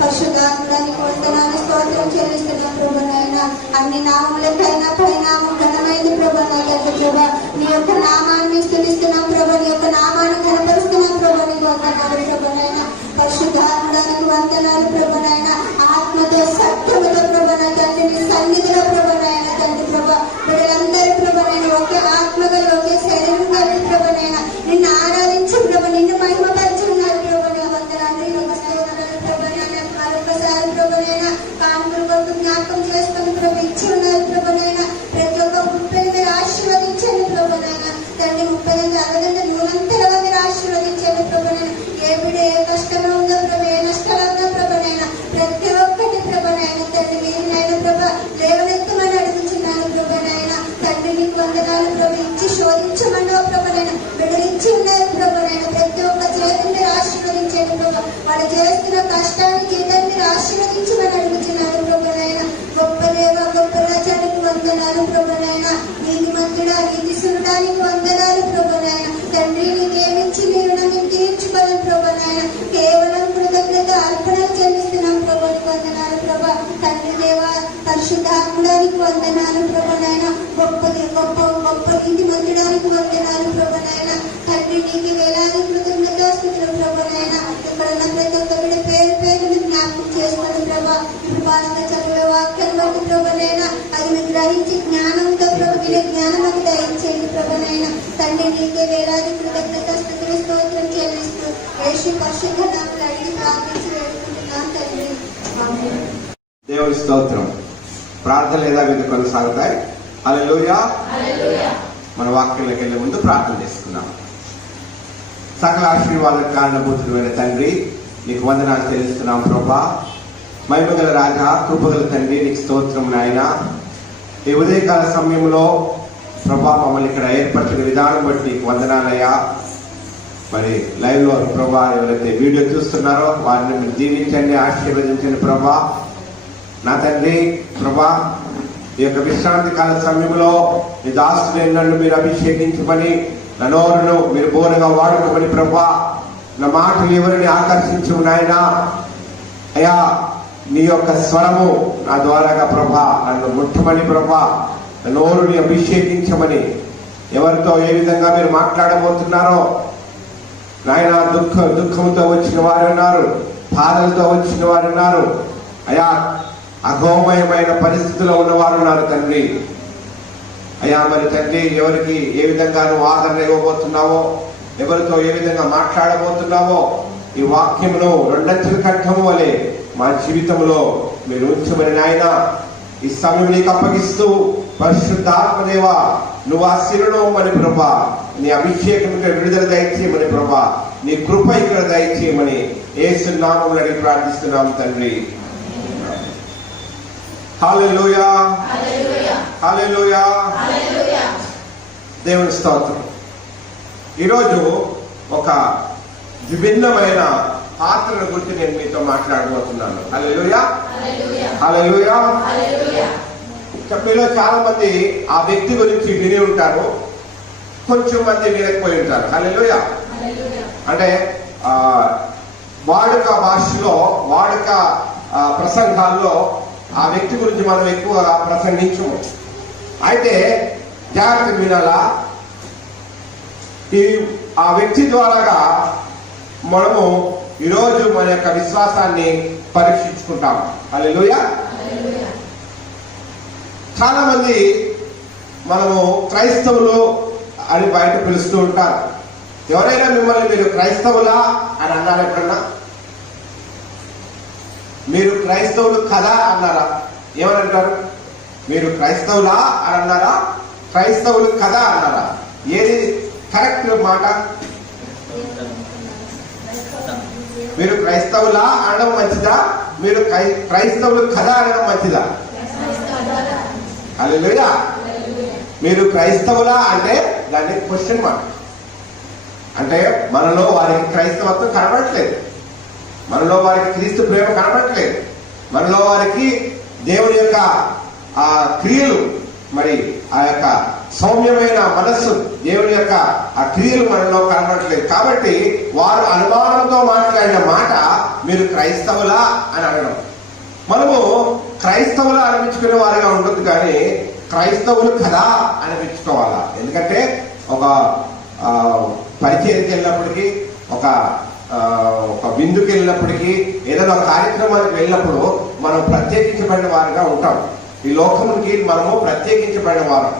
పరిశుద్ధాత్మడానికి వందనాలు స్తోత్రం చెల్లిస్తున్నాం ప్రభునైనా. అన్ని నామములకైనా పరిణామం ఘనమైంది ప్రభునైనా ప్రభా. నీ యొక్క నామాన్ని స్తుతిస్తున్నాం ప్రభా. నీ యొక్క నామాన్ని కనపరుస్తున్నాం ప్రభా. నీకు వందనాలు ప్రభునైనా. పరిశుద్ధాత్మడానికి వందనాలు ప్రభునైనా. ఆత్మతో సత్యముతో ప్రభునైనా తండ్రి నీ సన్నిధిలో ప్రభునైనా తండ్రి ప్రభా వీళ్ళందరూ ప్రభునైనా ఒకే ఆత్మగా ఒకే శరీరంగా ప్రభునైనా నిన్ను ఆరాధించి ప్రభు నిన్ను మహిమపరుచున్నారు ప్రభుని వందనాలు. మరొకసారి ప్రభునైనా కానుకల కొరకు జ్ఞాపకం చేసుకుని ప్రభు ఇచ్చి ఉన్నారు ప్రభునైనా. ప్రతి ఒక్క ముప్పై మీరు ఆశీర్వదించండి ప్రభునైనా తండ్రి. 30 అరగంట నూనంతలుగా మీరు ఆశీర్వదించండి ప్రభునైనా. ఏ బిడ్డ ఏ కష్టంలో ఉందో ప్రభు ఏ నష్టాలు ఉందో ప్రభునైనా ప్రతి ఒక్కటి ప్రభునైనా తండ్రి మీరునైనా ప్రభు లేవనెత్తమని అడుగుతున్నాను ప్రభునైనా తండ్రి. నీకు వందనాలు ప్రభు. ఇచ్చి శోధించమని ప్రభునైనా బిడ్డలిచ్చి ఉన్నారు ప్రభునైనా. ప్రతి ఒక్క చేతిని మీరు ఆశీర్వదించండి ప్రభు. వాళ్ళు చేస్తున్న కష్టానికి జీతాన్ని మీరు ఆశీర్వదించమని అడుగుతున్నాను ప్రభునైనా. గొప్ప దేవ గొప్ప రాజానికి వందనాలు ప్రభునైనా. నీతి మంతుడా నీతి సురుడానికి వందనాలు ప్రభునైనా తండ్రి. నీకేమిచ్చి నేను నన్ను తీర్చుకోను ప్రభునైనా. కేవలం కృతజ్ఞత అర్పణలు చెల్లిస్తున్నాం ప్రభు. వందనాలు ప్రభా తండ్రి దేవ. పరిశుద్ధాత్మడానికి వందనాలు ప్రభునైనా. గొప్ప గొప్ప గొప్ప నీతి మంతుడానికి వందనాలు ప్రభునైనా తండ్రి. నీకు వేలాది కృతజ్ఞత స్థుతులు ప్రభునైనా. ఇక్కడ ఉన్న ప్రతి ఒక్క బిడ్డ పేరు పేరుని జ్ఞాపకం చేసుకోండి ప్రభా. కృపాలతో చదివే వాక్యాన్ని బట్టి ప్రభునైనా అది మీరు గ్రహించి జ్ఞానంతో ప్రభు వినే జ్ఞానం దయచేయండి ప్రభునైనా తండ్రి. నీకే వేలాది కృతజ్ఞత స్థుతులు స్తోత్రం చెల్లిస్తూ యేసు పరిశుద్ధ నామములో అడిగి ప్రార్థించి వేడుకుంటున్నాను తండ్రి. ఆమేన్. దేవుని స్తోత్రం. ప్రార్థన లేదా మీద కొనసాగుతాయి. హల్లెలూయా. మన వాక్యంలోకి వెళ్ళే ముందు ప్రార్థన చేసుకుందాం. సకల ఆశీర్వాద కారణభూతుడైన తండ్రి, నీకు వందనాలు చెల్లిస్తున్నాం ప్రభా. మహిమగల రాజా, కృపగల తండ్రి, నీకు స్తోత్రం నాయన. ఈ ఉదయకాల సమయంలో ప్రభా మమ్మల్ని ఇక్కడ ఏర్పరిచిన విధానం బట్టి నీకు వందనాలయ్యా. మరి లైవ్ లో ప్రభా ఎవరైతే వీడియో చూస్తున్నారో వారిని మీరు దీవించండి, ఆశీర్వదించండి ప్రభా. నా తండ్రి ప్రభా, ఈ యొక్క విశ్రాంతి కాల సమయంలో ఈ దాసుని నన్ను మీరు అభిషేకించమని, నా నోరును మీరు బోరగా వాడుకోమని ప్రభా. నా మాటలు ఎవరిని ఆకర్షించు నాయనా. అయ్యా, నీ యొక్క స్వరము నా ద్వారాగా ప్రభా నన్ను ముట్టమని ప్రభా, నా నోరుని అభిషేకించమని. ఎవరితో ఏ విధంగా మీరు మాట్లాడబోతున్నారో నాయన, దుఃఖంతో వచ్చిన వారు ఉన్నారు, బాధలతో వచ్చిన వారు ఉన్నారు అయా, అఘోమయమైన పరిస్థితిలో ఉన్నవారు ఉన్నారు తండ్రి. అయ్యా మరి తండ్రి, ఎవరికి ఏ విధంగా నువ్వు ఆదరణ ఇవ్వబోతున్నావో, ఎవరితో ఏ విధంగా మాట్లాడబోతున్నావో, ఈ వాక్యమును రెండంచెల ఖడ్గము వలె మా జీవితంలో మీరు ఉంచమని నాయన ఈ సమయం నీకు అప్పగిస్తూ, పరిశుద్ధాత్మదేవ నువ్వు ఆ శిరుడవమని ప్రభా, నీ అభిషేకం విడుదల దయచేయమని ప్రభా, నీ కృప ఇక్కడ దయచేయమని యేసు నామములో అడిగి ప్రార్థిస్తున్నాం తండ్రి. హల్లెలూయా, హల్లెలూయా. దేవుని స్తోత్రం. ఈరోజు ఒక విభిన్నమైన పాత్రను గురించి నేను మీతో మాట్లాడబోతున్నాను. హల్లెలూయా, హల్లెలూయా. మీలో చాలా మంది ఆ వ్యక్తి గురించి విని ఉంటారు, కొంచెం మంది వినకపోయి ఉంటారు. హల్లెలూయా. అంటే వాడుక భాషలో, వాడుక ప్రసంగాల్లో ఆ వ్యక్తి గురించి మనం ఎక్కువగా ప్రసంగించము. అయితే జాగ్రత్త వినాలా, ఆ వ్యక్తి ద్వారాగా మనము ఈరోజు మన యొక్క విశ్వాసాన్ని పరీక్షించుకుంటాం. హల్లెలూయా. చాలా మంది మనము క్రైస్తవులు అని బయట పిలుస్తూ ఉంటారు. ఎవరైనా మిమ్మల్ని మీరు క్రైస్తవులా అని అన్నారా ఎప్పుడన్నా? మీరు క్రైస్తవులు కదా అన్నారా? ఏమని అంటారు? మీరు క్రైస్తవులా అని అన్నారా, క్రైస్తవులు కదా అన్నారా? ఏది కరెక్ట్ మాట? మీరు క్రైస్తవులా అనడం మంచిదా, మీరు క్రైస్తవులు కదా అనడం మంచిదా? హల్లెలూయా. మీరు క్రైస్తవులా అంటే దాన్ని క్వశ్చన్ మార్క్. అంటే మనలో వారికి క్రైస్తవత్వం కనబడట్లేదు, మనలో వారికి క్రీస్తు ప్రేమ కనబడట్లేదు, మనలో వారికి దేవుని యొక్క ఆ క్రియలు, మరి ఆ యొక్క సౌమ్యమైన మనస్సు, దేవుని యొక్క ఆ క్రియలు మనలో కనబడట్లేదు. కాబట్టి వారు అనుమానంతో మాట్లాడిన మాట మీరు క్రైస్తవులా అని అనడం. మనము క్రైస్తవులు అనిపించుకునే వారిగా ఉంటుంది, కానీ క్రైస్తవులు కదా అనిపించుకోవాలా. ఎందుకంటే ఒక పరిచయకి వెళ్ళినప్పటికీ, ఒక విందుకి వెళ్ళినప్పటికీ, ఏదైనా ఒక కార్యక్రమానికి వెళ్ళినప్పుడు మనం ప్రత్యేకించబడిన వారిగా ఉంటాం. ఈ లోకమునికి మనము ప్రత్యేకించబడిన వారు.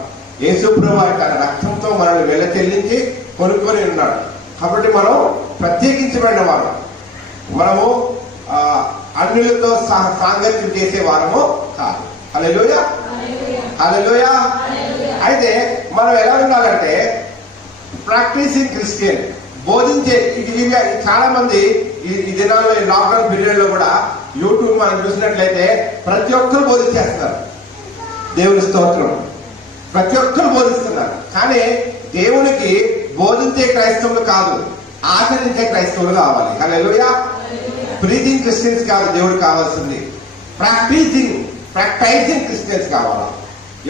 యేసు ప్రభువు తన రక్తంతో మనల్ని వెల చెల్లించి కొనుక్కొని ఉన్నాడు. కాబట్టి మనం ప్రత్యేకించబడిన వారు. మనము అన్యులతో సాంగత్యం చేసే వారము కాదు. హల్లెలూయా, హల్లెలూయా. అయితే మనం ఎలా ఉండాలంటే ప్రాక్టీసింగ్ క్రిస్టియన్, బోధించే. చాలా మంది ఈ దినాల్లో, ఈ లాక్డౌన్ పీరియడ్ లో కూడా యూట్యూబ్ మనం చూసినట్లయితే ప్రతి ఒక్కరు బోధించేస్తున్నారు. దేవుని స్తోత్రం. ప్రతి ఒక్కరు బోధిస్తున్నారు. కానీ దేవునికి బోధించే క్రైస్తవులు కాదు, ఆచరించే క్రైస్తవులు కావాలి. హల్లెలూయా. ప్రీచింగ్ క్రిస్టియన్స్ కాదు దేవుడికి కావాల్సింది, ప్రాక్టైజింగ్ క్రిస్టియన్స్ కావాలా.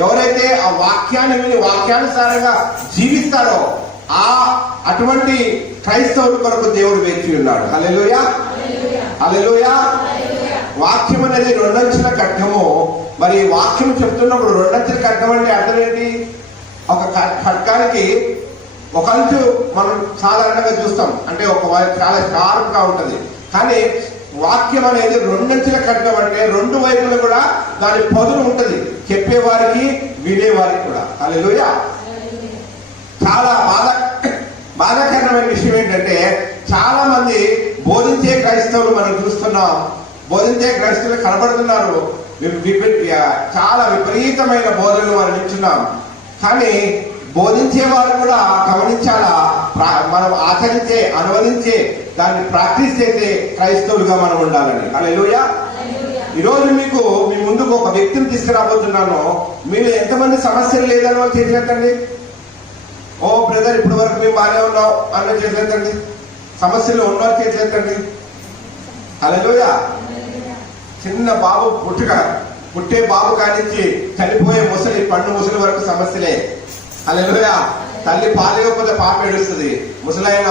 ఎవరైతే ఆ వాక్యాన్ని విని వాక్యానుసారంగా జీవిస్తారో అటువంటి క్రైస్తవుల కొరకు దేవుడు వేచి ఉన్నాడు. హల్లెలూయా, హల్లెలూయా. వాక్యం అనేది రెండంచెల ఖడ్గము. మరి వాక్యం చెప్తున్నప్పుడు రెండంచెల ఖడ్గం అంటే అర్థం ఏంటి? ఒక ఖడ్గానికి ఒక అంచు మనం సాధారణంగా చూస్తాం, అంటే ఒక చాలా షార్ప్ గా ఉంటది. కానీ వాక్యం అనేది రెండంచెల ఖడ్గం, అంటే రెండు వైపులు కూడా దాని పదును ఉంటది, చెప్పేవారికి వినేవారికి కూడా. హల్లెలూయా. చాలా బాధాకరమైన విషయం ఏంటంటే చాలా మంది బోధించే క్రైస్తవులు మనం చూస్తున్నాం. బోధించే క్రైస్తవులు కనబడుతున్నారు. చాలా విపరీతమైన బోధనలు మనం వింటున్నాం. కానీ బోధించే వారు కూడా గమనించాలా, మనం ఆచరించే, అనువదించే, దాన్ని ప్రాక్టీస్ చేసే క్రైస్తవులుగా మనం ఉండాలని. హల్లెలూయా. ఈరోజు మీకు మీ ముందుకు ఒక వ్యక్తిని తీసుకురాబోతున్నాను. మీరు ఎంతమంది సమస్యలు లేదని వాళ్ళు చేసినట్టండి. ఓ బ్రదర్, ఇప్పటి వరకు మేము బాగానే ఉన్నాం అన్న చేసేటండి. సమస్యలు ఉన్నవారు చేసేటండి. హల్లెలూయా. చిన్న బాబు పుట్టే బాబు కానించి చనిపోయే ముసలి, పండు ముసలి వరకు సమస్యలే. హల్లెలూయా. తల్లి పాలేకపోతే పాప ఏడుస్తుంది. ముసలైన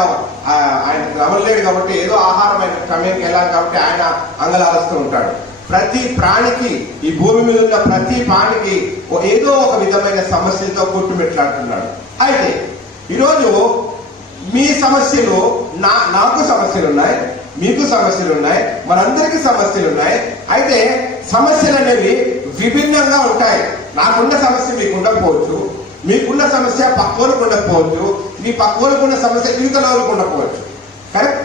ఆయన నవ్వలేడు కాబట్టి ఏదో ఆహారం ఆయన సమయంకి వెళ్ళాలి కాబట్టి ఆయన అంగలారుస్తూ ఉంటాడు. ప్రతి ప్రాణికి, ఈ భూమి మీద ఉన్న ప్రతి ప్రాణికి ఏదో ఒక విధమైన సమస్యలతో కొట్టుమిట్లాడుతున్నాడు. అయితే ఈరోజు మీ సమస్యలు, నాకు సమస్యలు ఉన్నాయి, మీకు సమస్యలు ఉన్నాయి, మనందరికీ సమస్యలు ఉన్నాయి. అయితే సమస్యలు అనేవి విభిన్నంగా ఉంటాయి. నాకున్న సమస్య మీకు ఉండకపోవచ్చు, మీకున్న సమస్య పక్కోలకు ఉండకపోవచ్చు, మీ పక్కోలకు ఉన్న సమస్య మిగతా వాళ్ళకు ఉండకపోవచ్చు. కరెక్ట్?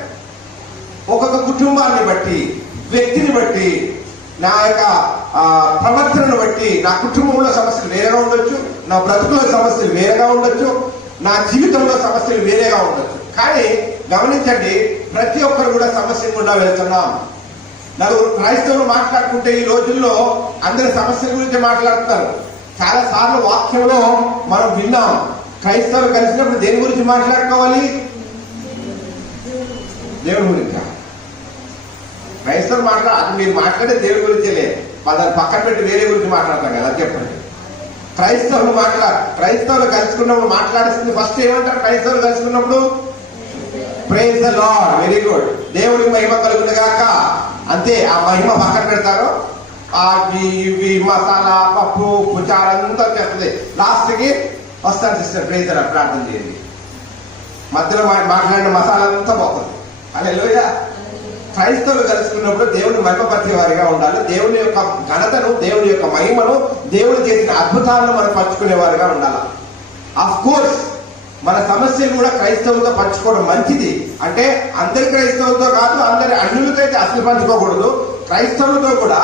ఒక్కొక్క కుటుంబాన్ని బట్టి, వ్యక్తిని బట్టి, నా యొక్క ప్రవర్తనను బట్టి నా కుటుంబంలో సమస్యలు వేరేగా ఉండొచ్చు, నా బ్రతుకుల సమస్యలు వేరేగా ఉండొచ్చు, నా జీవితంలో సమస్యలు వేరేగా ఉండొచ్చు. కానీ గమనించండి, ప్రతి ఒక్కరు కూడా సమస్య గుండా వెళ్తున్నాం. నలుగురు క్రైస్తవులు మాట్లాడుకుంటే ఈ రోజుల్లో అందరి సమస్యల గురించి మాట్లాడుతున్నారు. చాలా సార్లు వాక్యంలో మనం విన్నాం, క్రైస్తవులు కలిసినప్పుడు దేని గురించి మాట్లాడుకోవాలి? దేవుని గురించి. క్రైస్తవులు అది మీరు మాట్లాడే దేవుని గురించే, దాన్ని పక్కన పెట్టి వేరే గురించి మాట్లాడతాం కదా. చెప్పండి. క్రైస్తవులు కలుసుకున్నప్పుడు మాట్లాడిస్తుంది ఫస్ట్ ఏమంటారు? క్రైస్తవులు కలుసుకున్నప్పుడు praise the lord, very good, దేవుడికి మహిమ కలుగును గాక. అంతే. ఆ మహిమ పక్కన పెడతారు. ఇవి మసాలా, పప్పు, పుచారంతా చేస్తుంది. లాస్ట్కి వస్తాను సిస్టర్, ప్రైజ్ ద లార్డ్, ప్రార్థన చేయండి. మధ్యలో మాట్లాడిన మసాలా అంతా పోతుంది. హల్లెలూయా. క్రైస్తవులు కలుసుకున్నప్పుడు దేవుని మహిమపరిచే వారిగా ఉండాలి. దేవుని యొక్క ఘనతను, దేవుని యొక్క మహిమను, దేవుడు చేసిన అద్భుతాలను మనం పంచుకునే వారిగా ఉండాలి. ఆఫ్ కోర్స్ మన సమస్యలు కూడా క్రైస్తవులతో పంచుకోవడం మంచిది. అంటే అందరి క్రైస్తవులతో కాదు, అందరి అన్యులతో అయితే అసలు పంచుకోకూడదు. క్రైస్తవులతో కూడా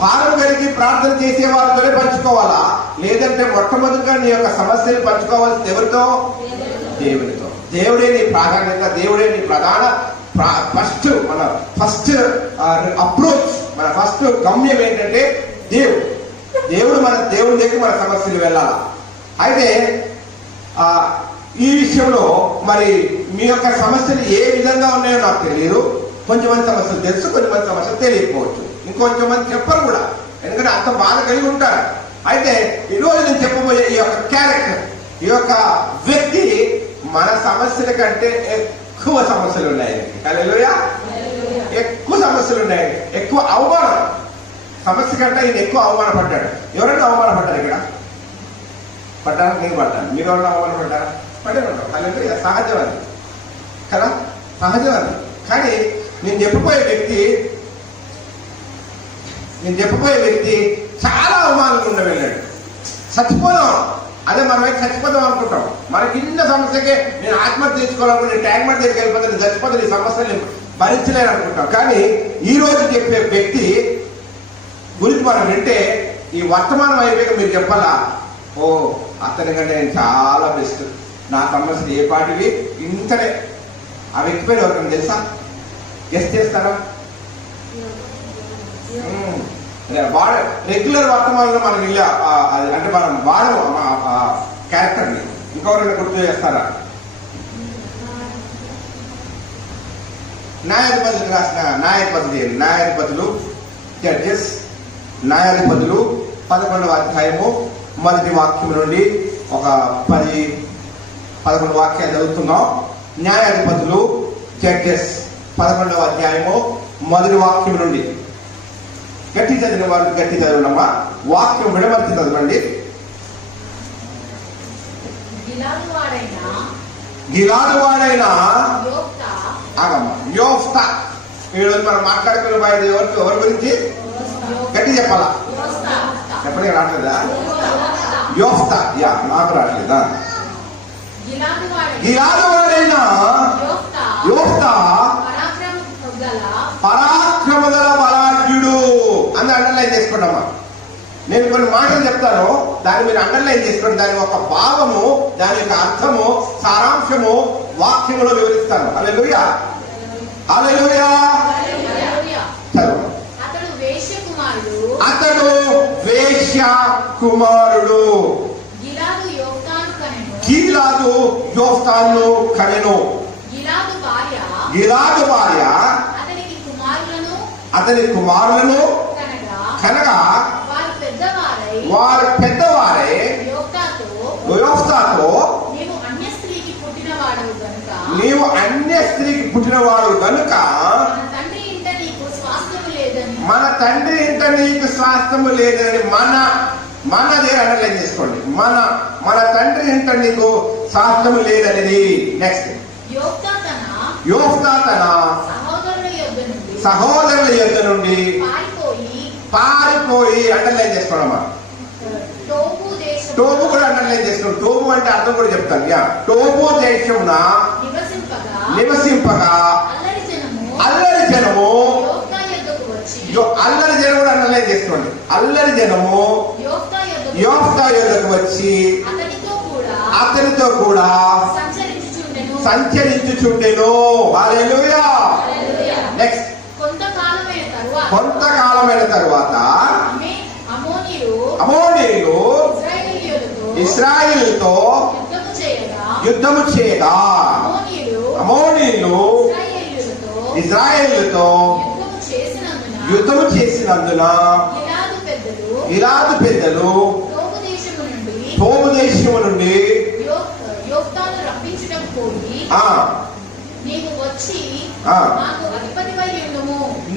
భారం కలిగి ప్రార్థన చేసే వారితోనే పంచుకోవాలా. లేదంటే మొట్టమొదటిగా నీ యొక్క సమస్యలు పంచుకోవాల్సింది ఎవరితో? దేవునితో. దేవుడే నీ ప్రాధాన్యత, దేవుడే నీ ప్రధాన ఫస్ట్ అప్రోచ్, మన ఫస్ట్ గమ్యం ఏంటంటే దేవుడు మన దేవుడి దగ్గర మన సమస్యలు వెళ్ళాలి. అయితే ఈ విషయంలో మరి మీ యొక్క సమస్యలు ఏ విధంగా ఉన్నాయో నాకు తెలియదు. కొంచెమంది సమస్యలు తెలుసు, కొంచెమంది సమస్యలు తెలియకపోవచ్చు, ఇంకొంచెం మంది చెప్పరు కూడా, ఎందుకంటే అంత బాధ కలిగి ఉంటారు. అయితే ఈరోజు నేను చెప్పబోయే ఈ యొక్క క్యారెక్టర్, ఈ యొక్క వ్యక్తి మన సమస్యల కంటే ఎక్కువ సమస్యలు ఉన్నాయి. హల్లెలూయా. ఎక్కువ సమస్యలు ఉన్నాయి, ఎక్కువ అవమానం. సమస్య కంటే ఈయన ఎక్కువ అవమానపడ్డాడు. ఎవరైనా అవమానపడ్డారు ఇక్కడ? పడ్డారా? నేను పడ్డాను. మీరు ఎవరైనా అవమానపడ్డారా? పడే ఉంటాం. హల్లెలూయా. సహజం అది కదా, సహజం అది. కానీ నేను చెప్పబోయే వ్యక్తి చాలా అవమానాలు ఉండ వెళ్ళాడు. చచ్చిపోదాం, అదే మనమైతే చచ్చిపోదాం అనుకుంటాం. మనకి ఇన్న సమస్యకే నేను ఆత్మహత్య చేసుకోవాలనుకుంటే, నేను ట్యాంక్ బండ్ దగ్గరికి వెళ్ళిపోతే నేను చచ్చిపోతే ఈ సమస్యలు భరించలేను అనుకుంటాం. కానీ ఈ రోజు చెప్పే వ్యక్తి గురించి మనం వింటే ఈ వర్తమానం అయిపోయాక మీరు చెప్పాలా, ఓ అతని కంటే నేను చాలా బెస్ట్, నా సమస్యలు ఏ పాటివి ఇంతనే. ఆ వ్యక్తి పేరు ఎవరికైనా తెలుసా? గెస్ట్ చేస్తారా? వాడ రెగ్యులర్ వర్తమానంలో మనం అంటే మనం వాడము క్యారెక్టర్ని. ఇంకెవరైనా గుర్తు చేస్తారా? న్యాయాధిపతులకు రాసిన న్యాయాధిపతులు జడ్జెస్, న్యాయాధిపతులు 11వ అధ్యాయము 1వ వాక్యం నుండి ఒక 10-11 వాక్యాలు చదువుతున్నాం. న్యాయాధిపతులు జడ్జెస్ 11వ అధ్యాయము 1వ వాక్యం నుండి. గట్టి చదివిన వాళ్ళు గట్టి చదవడమ్మా, వాక్యం విడమర్చి చదవండి. గిలాదు వాడైన యోఫ్తా. ఈరోజు మనం మాట్లాడుకునే వాడు ఎవరి గురించి గట్టి చెప్పాలా? చెప్పడానికి రావట్లేదా? యోఫ్తా. యా, నాకు రావట్లేదా? గిలాదు వాడైన యోఫ్తా చేసుకోండమ్మా. నేను కొన్ని మాటలు చెప్తాను, దాన్ని మీరు అండర్లైన్ చేసుకోండి. దాని యొక్క భావము, దాని యొక్క అర్థము, సారాంశము వాక్యములో వివరిస్తాను. హల్లెలూయా, హల్లెలూయా. చదువు. అతడు వేశ్య కుమారుడు, అతడు వేశ్య కుమారుడు, గిలాదు యోక్తాను కనెను, గీలాదు యోఫ్తాను కనెను. గిలాదు భార్య అతని కుమారులను కనగా వారు పెద్దవారై యోఫ్తాతో నీవు అన్య స్త్రీకి పుట్టినవాడు గనుక మన తండ్రి ఇంట నీకు స్వాస్థ్యము లేదని మనదే అండర్లైన్ చేసుకోండి. మన తండ్రి ఇంట నీకు స్వాస్థ్యము లేదనేది. నెక్స్ట్, యోఫ్తా తన సహోదరుల యొద్ద నుండి పారిపోయి అండర్లైన్ చేసుకోవడమ్మా. టోబు కూడా అండర్లైన్ చేసుకోండి. టోబు అంటే అర్థం కూడా చెప్తాను. టోబు దేశమున నివసింపగా అల్లరి జనము, అల్లరి జనం కూడా అండర్లైన్ చేసుకోండి. అల్లరి జనము యోఫ్తా యొద్దకు వచ్చి అతనితో కూడా సంచరించుచుండెను. హల్లెలూయా. నెక్స్ట్, కొంతకాలమైన తరువాత అమోనీయులు ఇశ్రాయేలుతో యుద్ధము చేయగా అమోనీయులు ఇశ్రాయేలుతో యుద్ధము చేసినందున గిలాదు పెద్దలు తోబు దేశము నుండి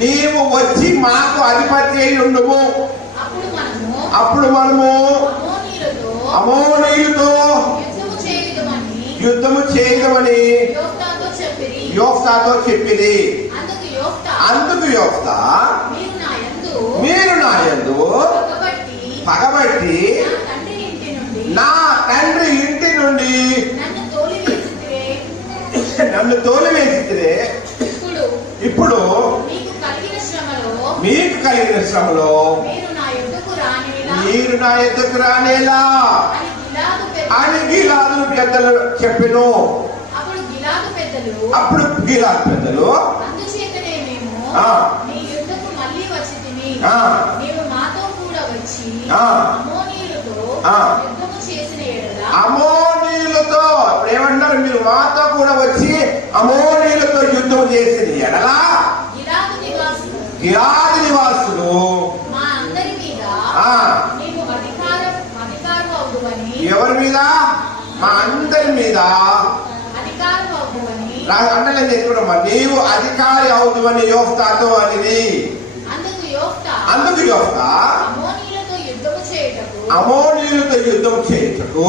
నీవు వచ్చి మాకు అధిపతి అయి ఉండుము. అప్పుడు మనము అమోనీయులతో యుద్ధము చేయదమని యోఫ్తాతో చెప్పింది. అందుకు యోఫ్తా, మీరు నా యందు పగబట్టి నా తండ్రి ఇంటి నుండి నన్ను తోలివేసితే ఇప్పుడు మీకు కలిగిన శ్రమలో మీరు నా యొద్దకు రానేలా అని గిలాదు పెద్దలు చెప్పెను. అప్పుడు గిలాదు పెద్దలు అమోనీయులతో ఇప్పుడు ఏమంటారు, మీరు మాతో కూడా వచ్చి అమోనీయులతో యుద్ధం చేసిన ఎడలా గిలాదు నివాసులు ఎవరి మీద? మా అందరి మీద అండర్లైన్ చేసుకోవడం. నీవు అధికారి అవుతువని యోఫ్తాతో అనేది. అందుకు యోఫ్తా అమోనీయులతో యుద్ధం చేయుటకు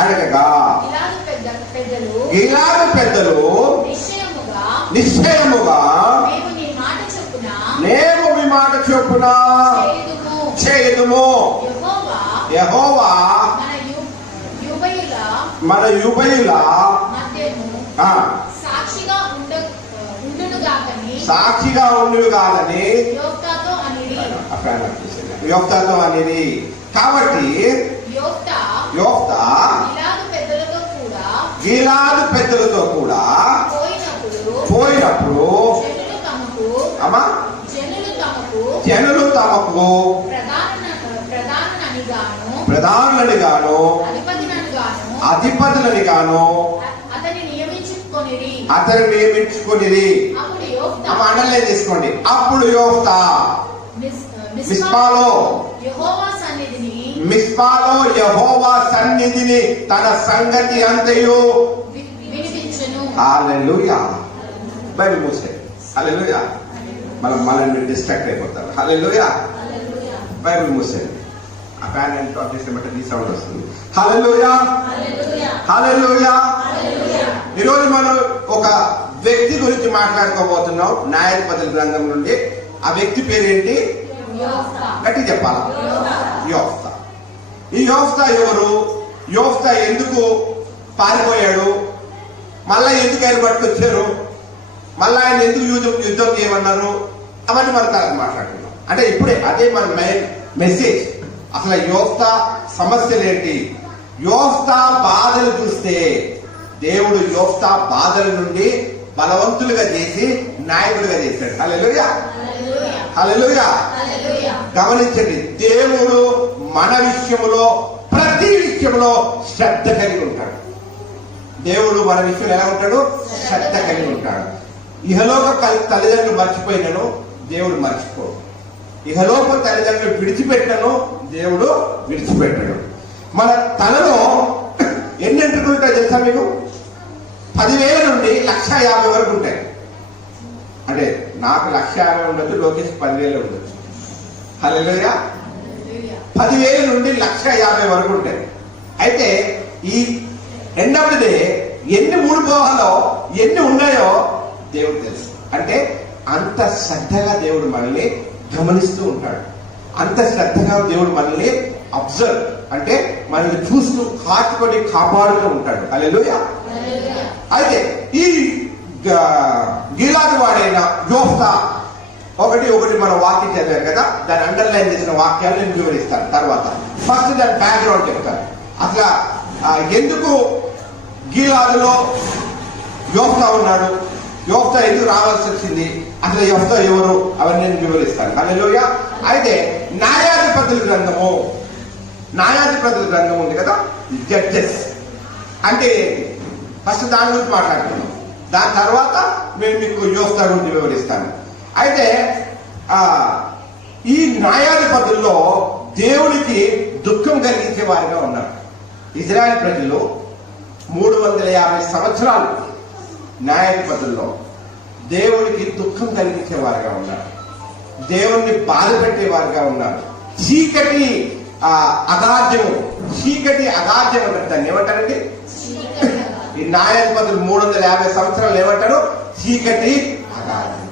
అడగగా గిలాదు పెద్దలు నిశ్చయముగా మేము మీ మాట చొప్పున చేయుదుము. యెహోవా మన యుబయుల సాక్షిగా ఉండుగాలని యోఫ్తాతో అనేది. కాబట్టి యోఫ్తా గిలాదు పెద్దలతో కూడా పోయినప్పుడు అమ్మా జనులు తమకు ప్రధానులని గాను అధిపతులని గాను అతన్ని నియమించుకొనిరి. అండర్లైన్ చేసుకోండి. అప్పుడు యోఫ్తా మిస్పాలో యెహోవా సన్నిధిని తన సంగతి అంతయు హల్లెలూయా. బైబిల్ మూసే. హల్లెలూయా. మనం డిస్ట్రాక్ట్ అయిపోతారు. హల్లెలూయా. బైబిల్ మూసే. ఆ ఫ్యాన్ అండ్ టాప్ చేసే బట్టి ఈ సౌండ్ వస్తుంది. హల్లెలూయా, హల్లెలూయా. ఈరోజు మనం ఒక వ్యక్తి గురించి మాట్లాడుకోబోతున్నాం. న్యాయాధిపతుల గ్రంథం నుండి ఆ వ్యక్తి పేరేంటి? గట్టి చెప్పాలా? యోఫ్తా. ఈ యోఫ్తా ఎవరు? యోఫ్తా ఎందుకు పారిపోయాడు? మళ్ళా ఎందుకు ఆయన పట్టుకొచ్చారు? మళ్ళా ఆయన ఎందుకు యుద్ధం చేయమన్నారు? అవన్నీ మన తర్వాత మాట్లాడుతున్నాం. అంటే ఇప్పుడే అదే మన మెయిన్ మెసేజ్. అసలు యోఫ్తా సమస్యలు ఏంటి? యోఫ్తా బాధలు చూస్తే దేవుడు యోఫ్తా బాధల నుండి బలవంతులుగా చేసి నాయకులుగా చేశాడు. హల్లెలూయా, హల్లెలూయా. గమనించండి, దేవుడు మన విషయంలో ప్రతి విషయంలో శ్రద్ధ కలిగి ఉంటాడు. దేవుడు మన విషయంలో ఎలా ఉంటాడు? శ్రద్ధ కలిగి ఉంటాడు. ఇహలోక తల్లిదండ్రులు మర్చిపోయినను దేవుడు మర్చిపోడు. ఇహలోక తల్లిదండ్రులు విడిచిపెట్టను దేవుడు విడిచిపెట్టడు. మన తలలో ఎన్ని ఎంట్రుకలు ఉంటాయి తెలుసా మీకు? 10,000 నుండి 1,50,000 వరకు ఉంటాయి. అంటే నాకు 1,50,000 ఉండొచ్చు, లోకేష్ 10,000 ఉండొచ్చు. హల్లెలూయా. 10,000 నుండి 1,50,000 వరకు ఉంటాయి. అయితే ఈ ఎండ్ ఆఫ్ ది డే ఎన్ని ఊడిపోవాలో ఎన్ని ఉన్నాయో దేవుడు తెలుసు. అంటే అంత శ్రద్ధగా దేవుడు మనల్ని గమనిస్తూ ఉంటాడు. అంత శ్రద్ధగా దేవుడు మనల్ని అబ్జర్వ్ అంటే మనల్ని చూస్తూ కాచుకొని కాపాడుతూ ఉంటాడు. హల్లెలూయా. అయితే ఈ గిలాదు వాడైన యోఫ్తా ఒకటి మన వాక్యం చదివారు కదా, దాన్ని అండర్లైన్ చేసిన వాక్యాలు నేను వివరిస్తాను తర్వాత. ఫస్ట్ దాని బ్యాక్గ్రౌండ్ చెప్తాను. అసలు ఎందుకు గిలాదులో యోఫ్తా ఉన్నాడు, యోఫ్తా ఎందుకు రావాల్సి వచ్చింది, అసలు యోఫ్తా ఎవరు, అవన్నీ నేను వివరిస్తాను. హల్లెలూయా. అయితే న్యాయాధిపతుల గ్రంథము ఉంది కదా, జడ్జెస్ అంటే ఫస్ట్ దాని గురించి మాట్లాడుతున్నాం. దాని తర్వాత నేను మీకు యోఫ్తా గురించి వివరిస్తాను. అయితే ఈ న్యాయాధిపతుల్లో దేవుడికి దుఃఖం కలిగించే వారిగా ఉన్నారు. ఇజ్రాయెల్ ప్రజలు 350 సంవత్సరాలు న్యాయాధిపతుల్లో దేవుడికి దుఃఖం కలిగించే వారిగా ఉన్నారు. దేవుణ్ణి బాధ పెట్టేవారుగా ఉన్నారు. చీకటి అగాధ్యము అంటారు. దాన్ని ఏమంటారండి? ఈ న్యాయాధిపతులు 350 సంవత్సరాలు ఏమంటారు? చీకటి అగాధ్యం.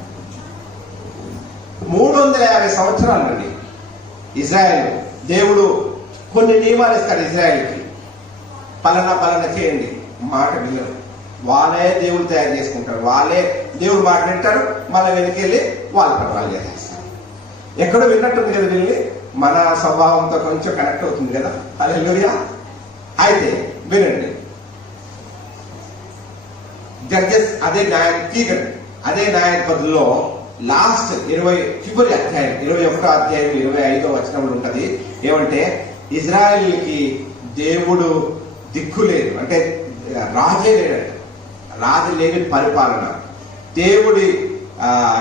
350 సంవత్సరాలు అండి ఇజ్రాయెల్. దేవుడు కొన్ని నియమాలు ఇస్తాడు ఇజ్రాయెల్కి. పలానా చేయండి, మాట వినరు. వాళ్ళే దేవుడు తయారు చేసుకుంటారు. వాళ్ళే దేవుడు మాట వింటారు, మళ్ళీ వెనకెళ్ళి వాళ్ళ పని చేస్తారు. ఎక్కడో విన్నట్టుంది కదా వీళ్ళని. మన స్వభావంతో కొంచెం కనెక్ట్ అవుతుంది కదా. హల్లెలూయా. అయితే వినండి, జడ్జెస్ అదే న్యాయాధిపతుల్లో లాస్ట్ చివరి అధ్యాయం 21వ అధ్యాయం 25వ వచనంలో ఉంటది. ఏమంటే ఇజ్రాయెల్కి దేవుడు దిక్కు లేదు, అంటే రాజే లేడు, రాజు లేని పరిపాలన, దేవుడి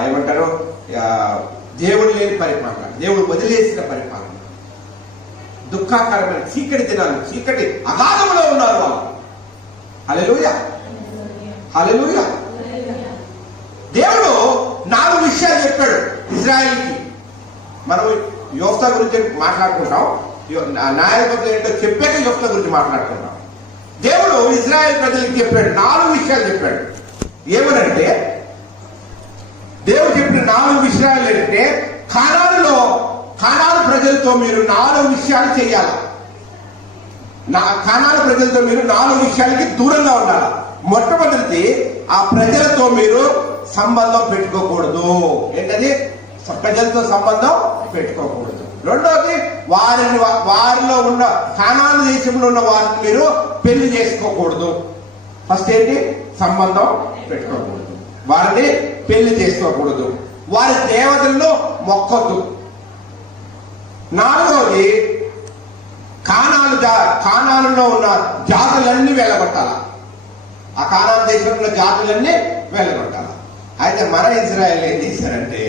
ఏమంటారు దేవుడు లేని పరిపాలన, దేవుడు వదిలేసిన పరిపాలన, దుఃఖాకరమైన చీకటి దినాలు, చీకటి అగాధంలో ఉన్నారు వాళ్ళు. హల్లెలూయా, హల్లెలూయా. దేవుడు 4 విషయాలు చెప్పాడు ఇజ్రాయెల్కి. మనం యోఫ్తా గురించి మాట్లాడుకుంటాం, న్యాయాధిపతులు ఏంటో చెప్పాక యోఫ్తా గురించి మాట్లాడుకుంటాం. దేవుడు ఇజ్రాయెల్ ప్రజలకు చెప్పాడు, 4 విషయాలు చెప్పాడు. ఏమనంటే దేవుడు చెప్పిన 4 విషయాలు ఏంటంటే, కానాను ప్రజలతో మీరు 4 విషయాలు చేయాలి. కానాను ప్రజలతో మీరు 4 విషయాలకి దూరంగా ఉండాలి. మొట్టమొదటిది, ఆ ప్రజలతో మీరు సంబంధం పెట్టుకోకూడదు. ఏంటది? ప్రజలతో సంబంధం పెట్టుకోకూడదు. రెండోది, వారిలో ఉన్న కానాను దేశంలో ఉన్న వారిని మీరు పెళ్లి చేసుకోకూడదు. ఫస్ట్ ఏంటి? సంబంధం పెట్టుకోకూడదు, వారిని పెళ్లి చేసుకోకూడదు, వారి దేవతలను మొక్కొద్దు. 4వది, కానానులో ఉన్న జాతులన్నీ వెళ్ళగొట్టాల. ఆ కానాను దేశంలో ఉన్న జాతులన్నీ వెళ్ళగొట్టాల. అయితే మన ఇజ్రాయెల్ ఏం చేశారంటే,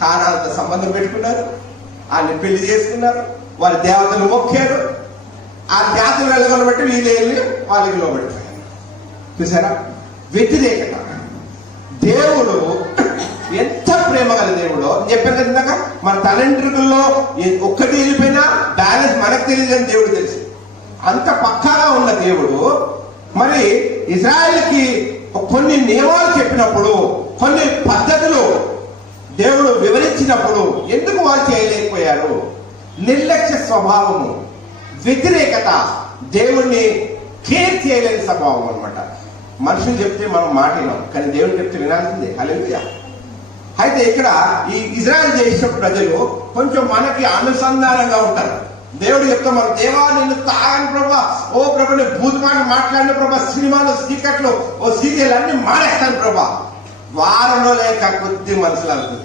కానాలతో సంబంధం పెట్టుకున్నారు, వాళ్ళని పెళ్లి చేసుకున్నారు, వారి దేవతలు మొక్కారు. ఆ జాతులు వెళ్ళగొనబట్టి వీళ్ళు వెళ్ళి వాళ్ళకి లోబడిపోయారు. చూసారా? వ్యతిరేకత. దేవుడు ఎంత ప్రేమ గల దేవుడో చెప్పాను కదా ఇందాక. మన తలంట్రుకల్లో ఒక్కటి వెళ్ళిపోయినా బ్యాలెన్స్ మనకు తెలియదని దేవుడు తెలుసు. అంత పక్కాగా ఉన్న దేవుడు మరి ఇజ్రాయెల్కి కొన్ని నియమాలు చెప్పినప్పుడు, కొన్ని పద్ధతులు దేవుడు వివరించి వచ్చినప్పుడు ఎందుకు వారు చేయలేకపోయారు? నిర్లక్ష్య స్వభావము, వ్యతిరేకత, దేవుణ్ణి కేర్ చేయలేని స్వభావం అనమాట. మనుషులు చెప్తే మనం మాట వినాం, కానీ దేవుడు చెప్తే వినాల్సిందే. హల్లెలూయా. అయితే ఇక్కడ ఈ ఇజ్రాయెల్ దేశ ప్రజలు కొంచెం మనకి అనుసంధానంగా ఉంటారు. దేవుడు చెప్తాం, మనం దేవా నిన్ను తాగని ప్రభా, ఓ ప్రభా నీ భూతమాట మాట్లాడిన ప్రభా, సినిమాలు చీకట్లు ఓ సీరియల్ అన్ని మానేస్తాను ప్రభా. వారంలో లేక కొద్ది మనసులు అవుతుంది.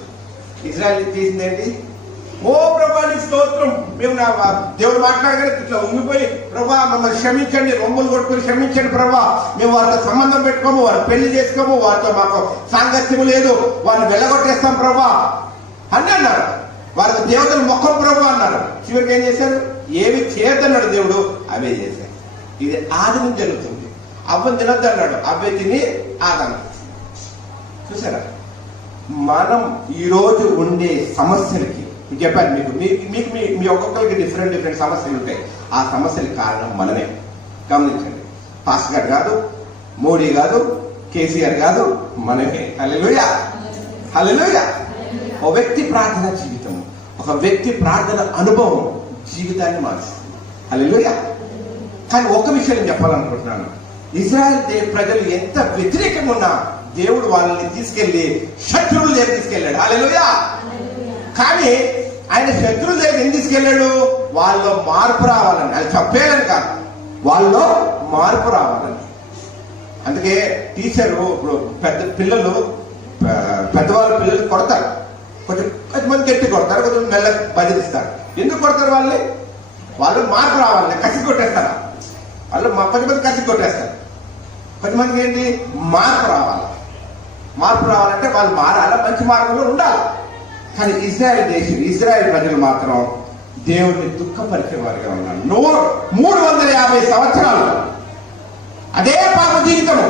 ఇజ్రాయెల్ చేసింది ఏంటి? ఓ ప్రభా నీ స్తోత్రం, మేము నా దేవుడు మాట్లాడగానే ఇట్లా ఉంగిపోయి ప్రభా మమ్మల్ని క్షమించండి, రొమ్ములు కొట్టుకుని క్షమించండి ప్రభా, మేము వారితో సంబంధం పెట్టుకోము, వారు పెళ్లి చేసుకోము, వారితో మాకు సాంగత్యము లేదు, వారిని వెళ్ళగొట్టేస్తాం ప్రభా అని అన్నారు. వారికి దేవతలు మొక్కం ప్రభు అన్నారు. చివరికి ఏం చేశారు? ఏమి చేయొద్దన్నాడు దేవుడు, అవే చేశారు. ఇది ఆది నుంచి జరుగుతుంది. అవ్వని తినొద్దు అన్నాడు, అవే తిని ఆదాను. చూసారా? మనం ఈరోజు ఉండే సమస్యలకి చెప్పాను మీకు మీకు మీ ఒక్కొక్కరికి డిఫరెంట్ సమస్యలు ఉంటాయి. ఆ సమస్యలకు కారణం మనమే. గమనించండి, పాస్టర్ గారు కాదు, మోడీ కాదు, కేసీఆర్ కాదు, మనమే. హల్లెలూయా, హల్లెలూయా. ఒక వ్యక్తి ప్రార్థన జీవితం, ఒక వ్యక్తి ప్రార్థన అనుభవం జీవితాన్ని మారుస్తుంది. హల్లెలూయా. కానీ ఒక విషయం చెప్పాలనుకుంటున్నాను, ఇజ్రాయెల్ ప్రజలు ఎంత వ్యతిరేకంగా ఉన్నా దేవుడు వాళ్ళని తీసుకెళ్లి శత్రువుల దగ్గర తీసుకెళ్ళాడు. హల్లెలూయా. కానీ ఆయన శత్రువుల దగ్గర ఎందుకు తీసుకెళ్ళాడు? వాళ్ళలో మార్పు రావాలని, అది చెప్పేయాలని కాదు, వాళ్ళలో మార్పు రావాలని. అందుకే టీచరు ఇప్పుడు పిల్లలు పెద్దవాళ్ళ పిల్లలు కొడతారు, కొంతమంది గట్టి కొడతారు, కొంచెం మెల్లగా బదిలిస్తారు. ఎందుకు కొడతారు? వాళ్ళు మార్పు రావాలని కసి కొట్టేస్తారు. వాళ్ళు కొంతమంది కసి కొట్టేస్తారు. కొంతమందికి ఏంటి? మార్పు రావాలి. మార్పు రావాలంటే వాళ్ళు మారాలి, మంచి మార్గంలో ఉండాలి. కానీ ఇజ్రాయెల్ ప్రజలు మాత్రం దేవుడిని దుఃఖపరిచే వారిగా ఉన్నారు. 350 సంవత్సరాలు అదే పాప జీవితము,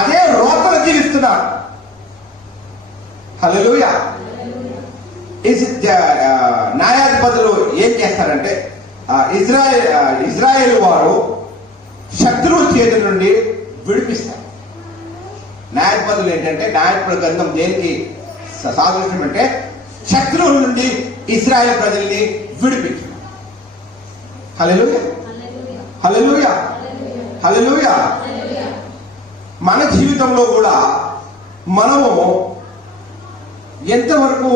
అదే రోతలు జీవిస్తున్నారు. హల్లెలూయా. న్యాయాధిపతులు ఏం చేస్తారంటే ఇజ్రాయెల్ వారు శత్రువు చేతి నుండి విడిపిస్తారు. న్యాయాధిపతులు ఏంటంటే, న్యాయాధిపతుల గ్రంథం దేనికి సాదృశ్యం అంటే శత్రువుల నుండి ఇజ్రాయెల్ ప్రజల్ని విడిపించడం. హల్లెలూయా, హల్లెలూయా, హల్లెలూయా. మన జీవితంలో కూడా మనము ఎంతవరకు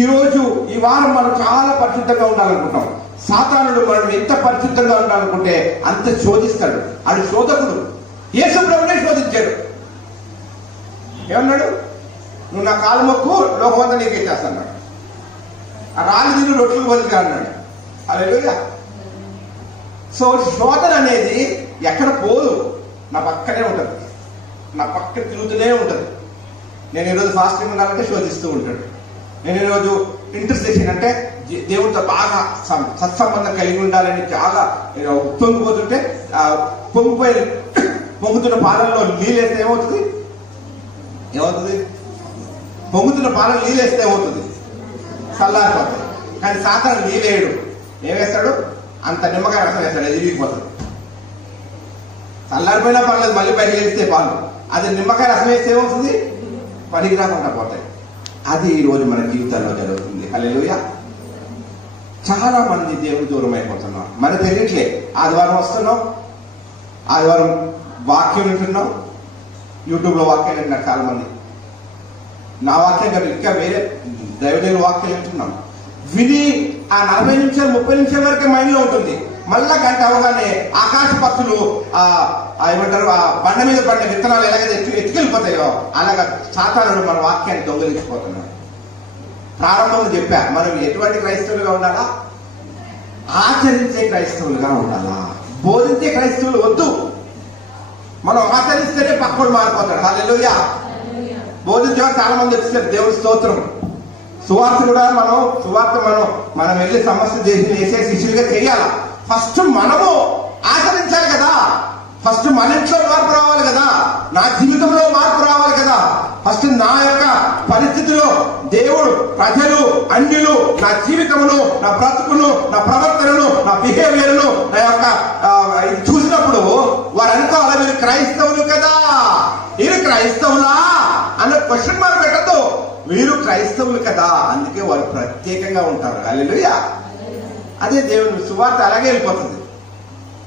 ఈరోజు ఈ వారం మనం చాలా పరిశుద్ధంగా ఉండాలనుకుంటాం. సాతానుడు మనం ఎంత పరిశుద్ధంగా ఉండాలనుకుంటే అంత శోధిస్తాడు. అది శోధకుడు. యేసు ప్రభువునే శోధించాడు. ఏమన్నాడు? నువ్వు నా కాలు మొక్కు, లోకమంతా నీకు ఇచ్చేస్తాడు. ఆ రాళ్ళు తిని రొట్టెలు బతికా అన్నాడు. హల్లెలూయా. సో శోధన అనేది ఎక్కడ పోదు, నా పక్కనే ఉంటుంది, నా పక్కన తిరుగుతూనే ఉంటుంది. నేను ఈరోజు ఫాస్టింగ్ ఉండాలంటే శోధిస్తూ ఉంటాడు. నేను ఈరోజు ఇంటర్సెషన్ అంటే దేవుడితో బాగా సత్సంబంధం కలిగి ఉండాలని చాలా పొంగిపోతుంటే పొంగుతున్న పాలనలో నీళ్ళేస్తే ఏమవుతుంది? పొంగుతున్న పాలన నీళ్ళేస్తే ఏమవుతుంది? చల్లారిపోతుంది. కానీ సాతాను నీళ్ళేయడు. ఏమేస్తాడు? అంత నిమ్మకాయ రసం వేస్తాడు, అది విరిగిపోతుంది. చల్లారిపోయినా పర్లేదు, మళ్ళీ బయటకు వేస్తే పాలు. అది నిమ్మకాయ రసం వేస్తే ఏమవుతుంది? పనికి రాకుండా పోతాయి. అది ఈరోజు మన జీవితాల్లో జరుగుతుంది. హల్లెలూయా. చాలా మంది దేవుడు దూరం అయిపోతున్నాం, మనకు తెలియట్లే. ఆదివారం వస్తున్నాం, ఆదివారం వాక్యం వింటున్నాం, యూట్యూబ్లో వాక్యాలు వింటున్నారు చాలా మంది. నా వాక్యం కాదు, ఇంకా వేరే దైవదేవుల వాక్యాలు వింటున్నాం. విని ఆ 40 నిమిషాలు 30 నిమిషాల వరకే మైండ్లో ఉంటుంది. మళ్ళా గంట అవగానే ఆకాశ పక్షులు ఏమంటారు, ఆ బండ మీద పడిన విత్తనాలు ఎలాగైతే ఎత్తుకెళ్ళిపోతాయో అలాగా సాతానుడు మన వాక్యాన్ని దొంగలించిపోతున్నాడు. ప్రారంభంలో చెప్పా, మనం ఎటువంటి క్రైస్తవులుగా ఉండాలా? ఆచరించే క్రైస్తవులుగా ఉండాలా? బోధించే క్రైస్తవులు వద్దు. మనం ఆచరిస్తేనే పక్కడు మారిపోతాడు. హల్లెలూయా. బోధించేవారు చాలా మంది వచ్చేసారు, దేవుడి స్తోత్రం. సువార్త కూడా మనం వెళ్ళి సమస్య చేసే శిష్యులుగా చేయాలా? ఫస్ట్ మనము ఆచరించాలి కదా. ఫస్ట్ మన ఇంట్లో మార్పు రావాలి కదా, నా జీవితంలో మార్పు రావాలి కదా. ఫస్ట్ నా యొక్క పరిస్థితిలో దేవుడు, ప్రజలు, అన్యులు నా జీవితమును, నా బ్రతుకును, నా ప్రవర్తనను, నా బిహేవియర్ను, నా యొక్క చూసినప్పుడు వారు అనుకోవాలి, మీరు క్రైస్తవులు కదా, మీరు క్రైస్తవులా అన్న క్వశ్చన్ మార్క్ పెట్టద్దు. మీరు క్రైస్తవులు కదా, అందుకే వారు ప్రత్యేకంగా ఉంటారు. హల్లెలూయా. అదే దేవుని సువార్త అలాగే వెళ్ళిపోతుంది.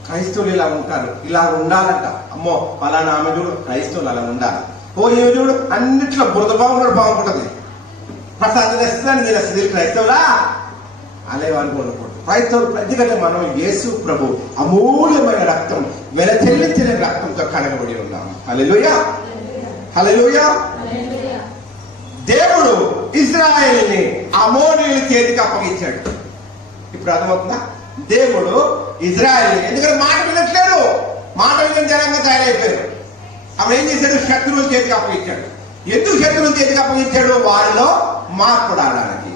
క్రైస్తవులు ఇలా ఉంటారు, ఇలా ఉండాలంట. అమ్మో పలానా ఆమె చూడు క్రైస్తవులు అలా ఉండాలి. ఓ ఏమి చూడు అన్నిట్లో బురద బాగుండడు బాగుంటుంది, ప్రసాదం తెస్తుందని నేను అసలు క్రైస్తవులా అలే అనుకోకూడదు. క్రైస్తవులు ఎందుకంటే మనం యేసు ప్రభు అమూల్యమైన రక్తం, వెలచెల్లించిన రక్తంతో కడగబడి ఉన్నాము. హల్లెలూయా, హల్లెలూయా. దేవుడు ఇశ్రాయేలుని అమోనీయుల చేతికి అప్పగించాడు. ఇప్పుడు అర్థమవుతుందా? దేవుడు ఇశ్రాయేలు ఎందుకంటే మాట వినట్లేదు, మాట విని జనంగా తయారైపోయారు. ఆమె ఏం చేశాడు? శత్రువుల చేతికి అప్పగించాడు. ఎందుకు శత్రువుల చేతికి అప్పగించాడు? వారిలో మార్పు రావడానికి.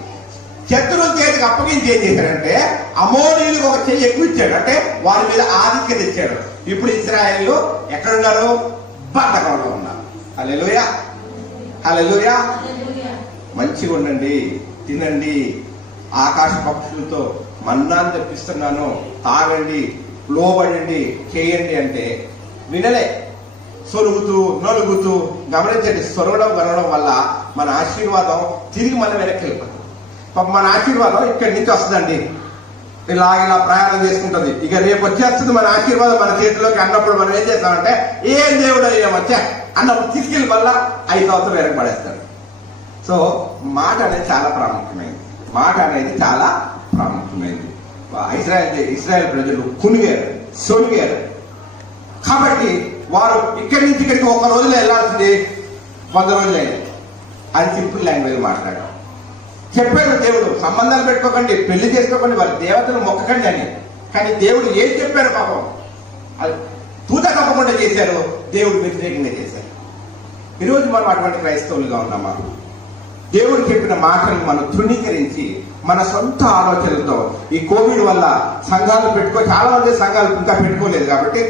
శత్రువుల చేతికి అప్పగించి ఏం చేశాడంటే అమోనీయులకు ఒక చెయ్యి ఎక్కువ ఇచ్చాడు, అంటే వారి మీద ఆధిక్యత ఇచ్చాడు. ఇప్పుడు ఇశ్రాయేలు ఎక్కడున్నారు? బంధకంలో ఉన్నారు. హల్లెలూయా, హల్లెలూయా. మంచిగా ఉండండి, తినండి, ఆకాశ పక్షులతో మన్నాన్ని తెప్పిస్తున్నాను, తాగండి, లోబడండి, చేయండి అంటే వినలే. సొరుగుతూ నలుగుతూ గమనించండి. సొరగడం గనడం వల్ల మన ఆశీర్వాదం తిరిగి మనం వెనక్కి వెళ్ళిపోతుంది. మన ఆశీర్వాదం ఇక్కడి నుంచి వస్తుందండి, ఇలా ఇలా ప్రయాణం చేసుకుంటుంది. ఇక రేపు వచ్చేస్తుంది మన ఆశీర్వాదం మన చేతిలోకి అన్నప్పుడు మనం ఏం చేస్తామంటే ఏం దేవుడు అయ్యా వచ్చా అన్నప్పుడు తీసుకెళ్ళి వల్ల 5 సంవత్సరాలు వెనక్కి పడేస్తాడు. సో మాట అనేది చాలా ప్రాముఖ్యమైనది. మాట అనేది చాలా ప్రాముఖ్యమైనది. ఇశ్రాయేల్ ప్రజలు కునిగారు, సొనిగారు. కాబట్టి వారు ఇక్కడి నుంచి ఇక్కడికి 1 రోజులో వెళ్ళాల్సింది 100 రోజులు అయింది. అది సింపుల్ లాంగ్వేజ్ మాట్లాడడం. చెప్పాడు దేవుడు, సంబంధాలు పెట్టుకోకండి, పెళ్లి చేసుకోకండి, వారి దేవతలు మొక్కకండి అని. కానీ దేవుడు ఏం చెప్పారు? పాపం అది తూత తప్పకుండా చేశారు, దేవుడు వ్యతిరేకంగా చేశారు. ఈరోజు మనం అటువంటి క్రైస్తవులుగా ఉన్నామా? దేవుడు చెప్పిన మాటలను మనం తృణీకరించి మన సొంత ఆలోచనలతో ఈ కోవిడ్ వల్ల సంఘాలు చాలా మంది సంఘాలు ఇంకా పెట్టుకోలేదు కాబట్టి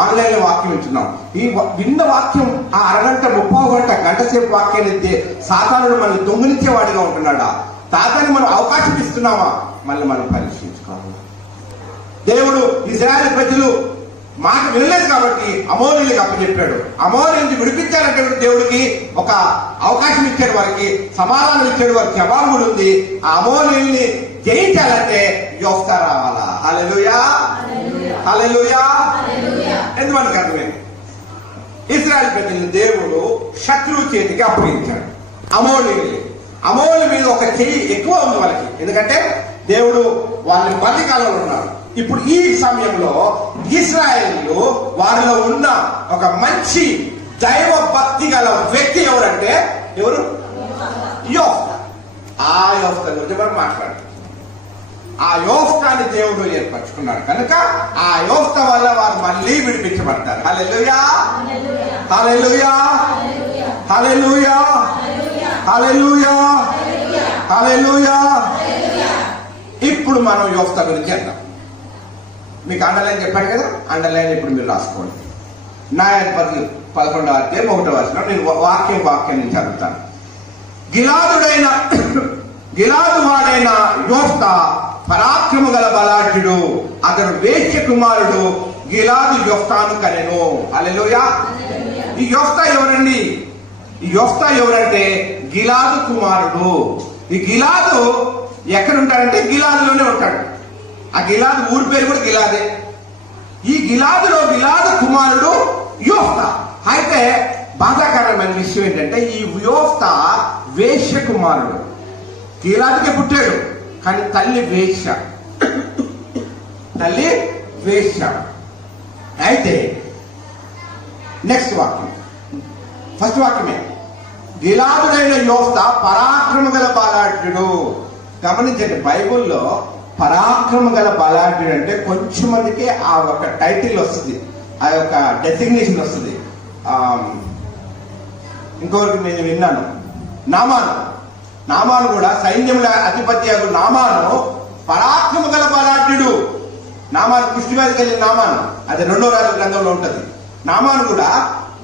ఆన్లైన్ లో వాక్యం వింటున్నాం. ఈ విన్న వాక్యం ఆ అరగంట 30 గంట సేపు వాక్యాన్ని సాతానుడు మనల్ని దొంగిలించేవాడిగా ఉంటున్నాడా? సాతాన్ని మనం అవకాశం ఇస్తున్నామా? మళ్ళీ మనం పరీక్షించుకోవాలి. దేవుడు ఇశ్రాయేలు ప్రజలు మాట వినలేదు కాబట్టి అమోనీయులకు అప్పచెప్పాడు. అమోనీయుల్ని విడిపించాలంటే దేవుడికి ఒక అవకాశం ఇచ్చాడు, వారికి సమాధానం ఇచ్చాడు, వారికి జవాబు కూడా ఉంది. ఆ అమోనీయుల్ని జయించాలంటే యోఫ్తా రావాలా? హల్లెలూయా, హల్లెలూయా. ఎందుకు అర్థమైంది? ఇశ్రాయేలు ప్రజల్ని దేవుడు శత్రువు చేతికి అప్పగించాడు. అమోనీయుల మీద ఒక చెయ్యి ఎక్కువ ఉంది వాళ్ళకి, ఎందుకంటే దేవుడు వాళ్ళని బందీకాలంలో ఉన్నారు. ఇప్పుడు ఈ సమయంలో ఇశ్రాయేలు వారిలో ఉన్న ఒక మంచి దైవ భక్తి గల వ్యక్తి ఎవరంటే ఎవరు? యోఫ్తా. ఆ యోఫ్తా గురించి మనం మాట్లాడుతున్నాం. ఆ యోఫ్తాని దేవుడు ఏర్పరచుకున్నాడు కనుక ఆ యోఫ్తా వల్ల వారు మళ్ళీ విడిపించబడతారు. హల్లెలూయా, హల్లెలూయా, హల్లెలూయా, హల్లెలూయా, హల్లెలూయా. ఇప్పుడు మనం యోఫ్తా గురించి అందాం. మీకు అండర్లైన్ చెప్పాను కదా, అండర్లైన్ ఇప్పుడు మీరు రాసుకోండి. న్యాయాధిపతులు 11వ అధ్యాయం 1వ వచనం. నేను వాక్యం నుంచి చదువుతాను. గిలాదు వాడైన యోఫ్తా పరాక్రమ గల బలాఢ్యుడు, అతడు వేశ్య కుమారుడు గిలాదు యోఫ్తాను కనెను. హల్లెలూయా. ఈ యోఫ్తా ఎవరండి? ఈ యోఫ్తా ఎవరంటే గిలాదు కుమారుడు. ఈ గిలాదు ఎక్కడ ఉంటాడంటే గిలాదులోనే ఉంటాడు. ఆ గిలాదు ఊరి పేరు కూడా గిలాదే. ఈ గిలాదులో గిలాదు కుమారుడు యోఫ్తా. అయితే బాధాకరమైన విషయం ఏంటంటే ఈ యోఫ్తా వేశ్య కుమారుడు. గిలాదుకే పుట్టాడు కానీ తల్లి వేశ్య. తల్లి వేశ్య. అయితే నెక్స్ట్ వాక్యం, ఫస్ట్ వాక్యమే. గిలాదుడైన యోఫ్తా పరాక్రమ గల బలాఢ్యుడు. గమనించండి, బైబుల్లో పరాక్రమ గల బలాఢ్యుడు అంటే కొంచెం మందికి ఆ ఒక టైటిల్ వస్తుంది, ఆ యొక్క డెసిగ్నేషన్ వస్తుంది. ఇంకొకరికి నేను విన్నాను, నామాను కూడా సైన్యముల అధిపతి నామాను పరాక్రమ గల బలాఢ్యుడు. నామాను కృష్ణ మీద కలిగిన నామాను, అది 2వ రాజుల గ్రంథంలో ఉంటుంది. నామాను కూడా